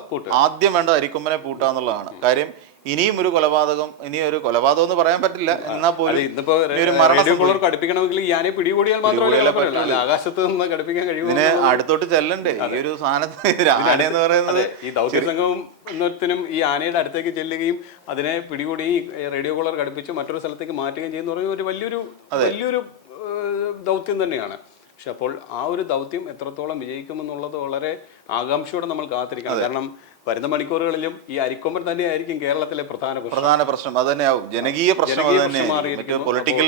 ആദ്യം വേണ്ടത് അരിക്കൊമ്പനെ പൂട്ടുക എന്നുള്ളതാണ്. കാര്യം ഇനിയും ഒരു കൊലപാതകം എന്ന് പറയാൻ പറ്റില്ല, എന്നാൽ പോലും കടുപ്പിക്കണമെങ്കിൽ പിടികൂടിയാൽ മാത്രമല്ല ആകാശത്ത് നിന്ന് കടുപ്പിക്കാൻ കഴിയും. ഇതിന് അടുത്തോട്ട് ചെല്ലണ്ടേ ഈ ഒരു സാധനത്തിന് ആന എന്ന് പറയുന്നത്. ഈ ദൗത്യ സംഘത്തിനും ഈ ആനയുടെ അടുത്തേക്ക് ചെല്ലുകയും അതിനെ പിടികൂടി റേഡിയോ കോളർ കടുപ്പിച്ച് മറ്റൊരു സ്ഥലത്തേക്ക് മാറ്റുകയും ചെയ്യുന്ന പറയുന്നത് ഒരു വലിയൊരു ദൗത്യം തന്നെയാണ്. പക്ഷെ അപ്പോൾ ആ ഒരു ദൗത്യം എത്രത്തോളം വിജയിക്കുമെന്നുള്ളത് വളരെ ആകാംക്ഷയോടെ നമ്മൾ കാത്തിരിക്കണം. കാരണം വരുന്ന മണിക്കൂറുകളിലും ഈ അരിക്കൊമ്പൻ തന്നെയായിരിക്കും കേരളത്തിലെ പ്രധാന പ്രശ്നം. അത് തന്നെയാവും ജനകീയ പ്രശ്നം. പൊളിറ്റിക്കൽ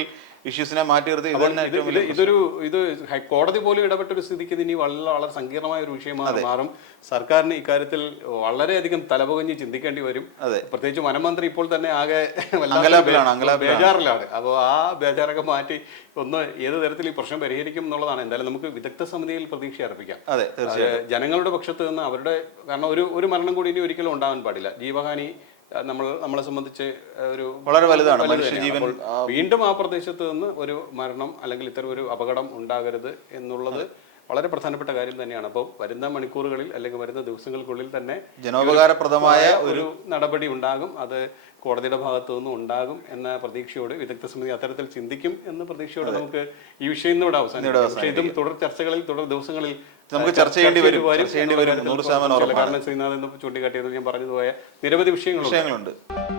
ഇഷ്യൂസിനെ മാറ്റി നിർത്തി ഇത് തന്നെ ഏറ്റവും വലിയ ഇത് കോടതി പോലും ഇടപെട്ട ഒരു സ്ഥിതിക്ക് ഇത് ഇനി വളരെ സങ്കീർണമായ ഒരു വിഷയമായി മാറും. സർക്കാരിന് ഇക്കാര്യത്തിൽ വളരെയധികം തലപുകഞ്ഞ് ചിന്തിക്കേണ്ടി വരും. പ്രത്യേകിച്ച് വനമന്ത്രി ഇപ്പോൾ തന്നെ ആകെ ബേജാറിലാണ്. അപ്പോൾ ആ ബേജാറൊക്കെ മാറ്റി ഒന്ന് ഏത് തരത്തിൽ ഈ പ്രശ്നം പരിഹരിക്കും എന്നുള്ളതാണ്. എന്തായാലും നമുക്ക് വിദഗ്ധ സമിതിയിൽ പ്രതീക്ഷ അർപ്പിക്കാം. ജനങ്ങളുടെ പക്ഷത്ത് നിന്ന് അവരുടെ, കാരണം ഒരു മരണം കൂടി ഇനി ഒരിക്കലും ഉണ്ടാവാൻ പാടില്ല. ജീവഹാനി നമ്മളെ സംബന്ധിച്ച് ഒരു വളരെ വലുതാണ്. വീണ്ടും ആ പ്രദേശത്ത് നിന്ന് ഒരു മരണം അല്ലെങ്കിൽ ഇത്തരം ഒരു അപകടം ഉണ്ടാകരുത് എന്നുള്ളത് വളരെ പ്രധാനപ്പെട്ട കാര്യം തന്നെയാണ്. അപ്പോൾ വരുന്ന മണിക്കൂറുകളിൽ അല്ലെങ്കിൽ വരുന്ന ദിവസങ്ങൾക്കുള്ളിൽ തന്നെ ജനോപകാരപ്രദമായ ഒരു നടപടി ഉണ്ടാകും. അത് കോടതിയുടെ ഭാഗത്തു നിന്നും ഉണ്ടാകും എന്ന പ്രതീക്ഷയോട് വിദഗ്ധ സമിതി അത്തരത്തിൽ ചിന്തിക്കും എന്ന പ്രതീക്ഷയോടെ നമുക്ക് ഈ വിഷയം ഇവിടെ അവസാനിക്കും. പക്ഷേ ഇതും തുടർ ചർച്ചകളിൽ തുടർ ദിവസങ്ങളിൽ നമുക്ക് ചർച്ച ചെയ്യേണ്ടി വരും. കാരണം ശ്രീനാഥ് എന്ന് ചൂണ്ടിക്കാട്ടിയത് ഞാൻ പറഞ്ഞതുപോയ നിരവധി വിഷയങ്ങളുണ്ട്.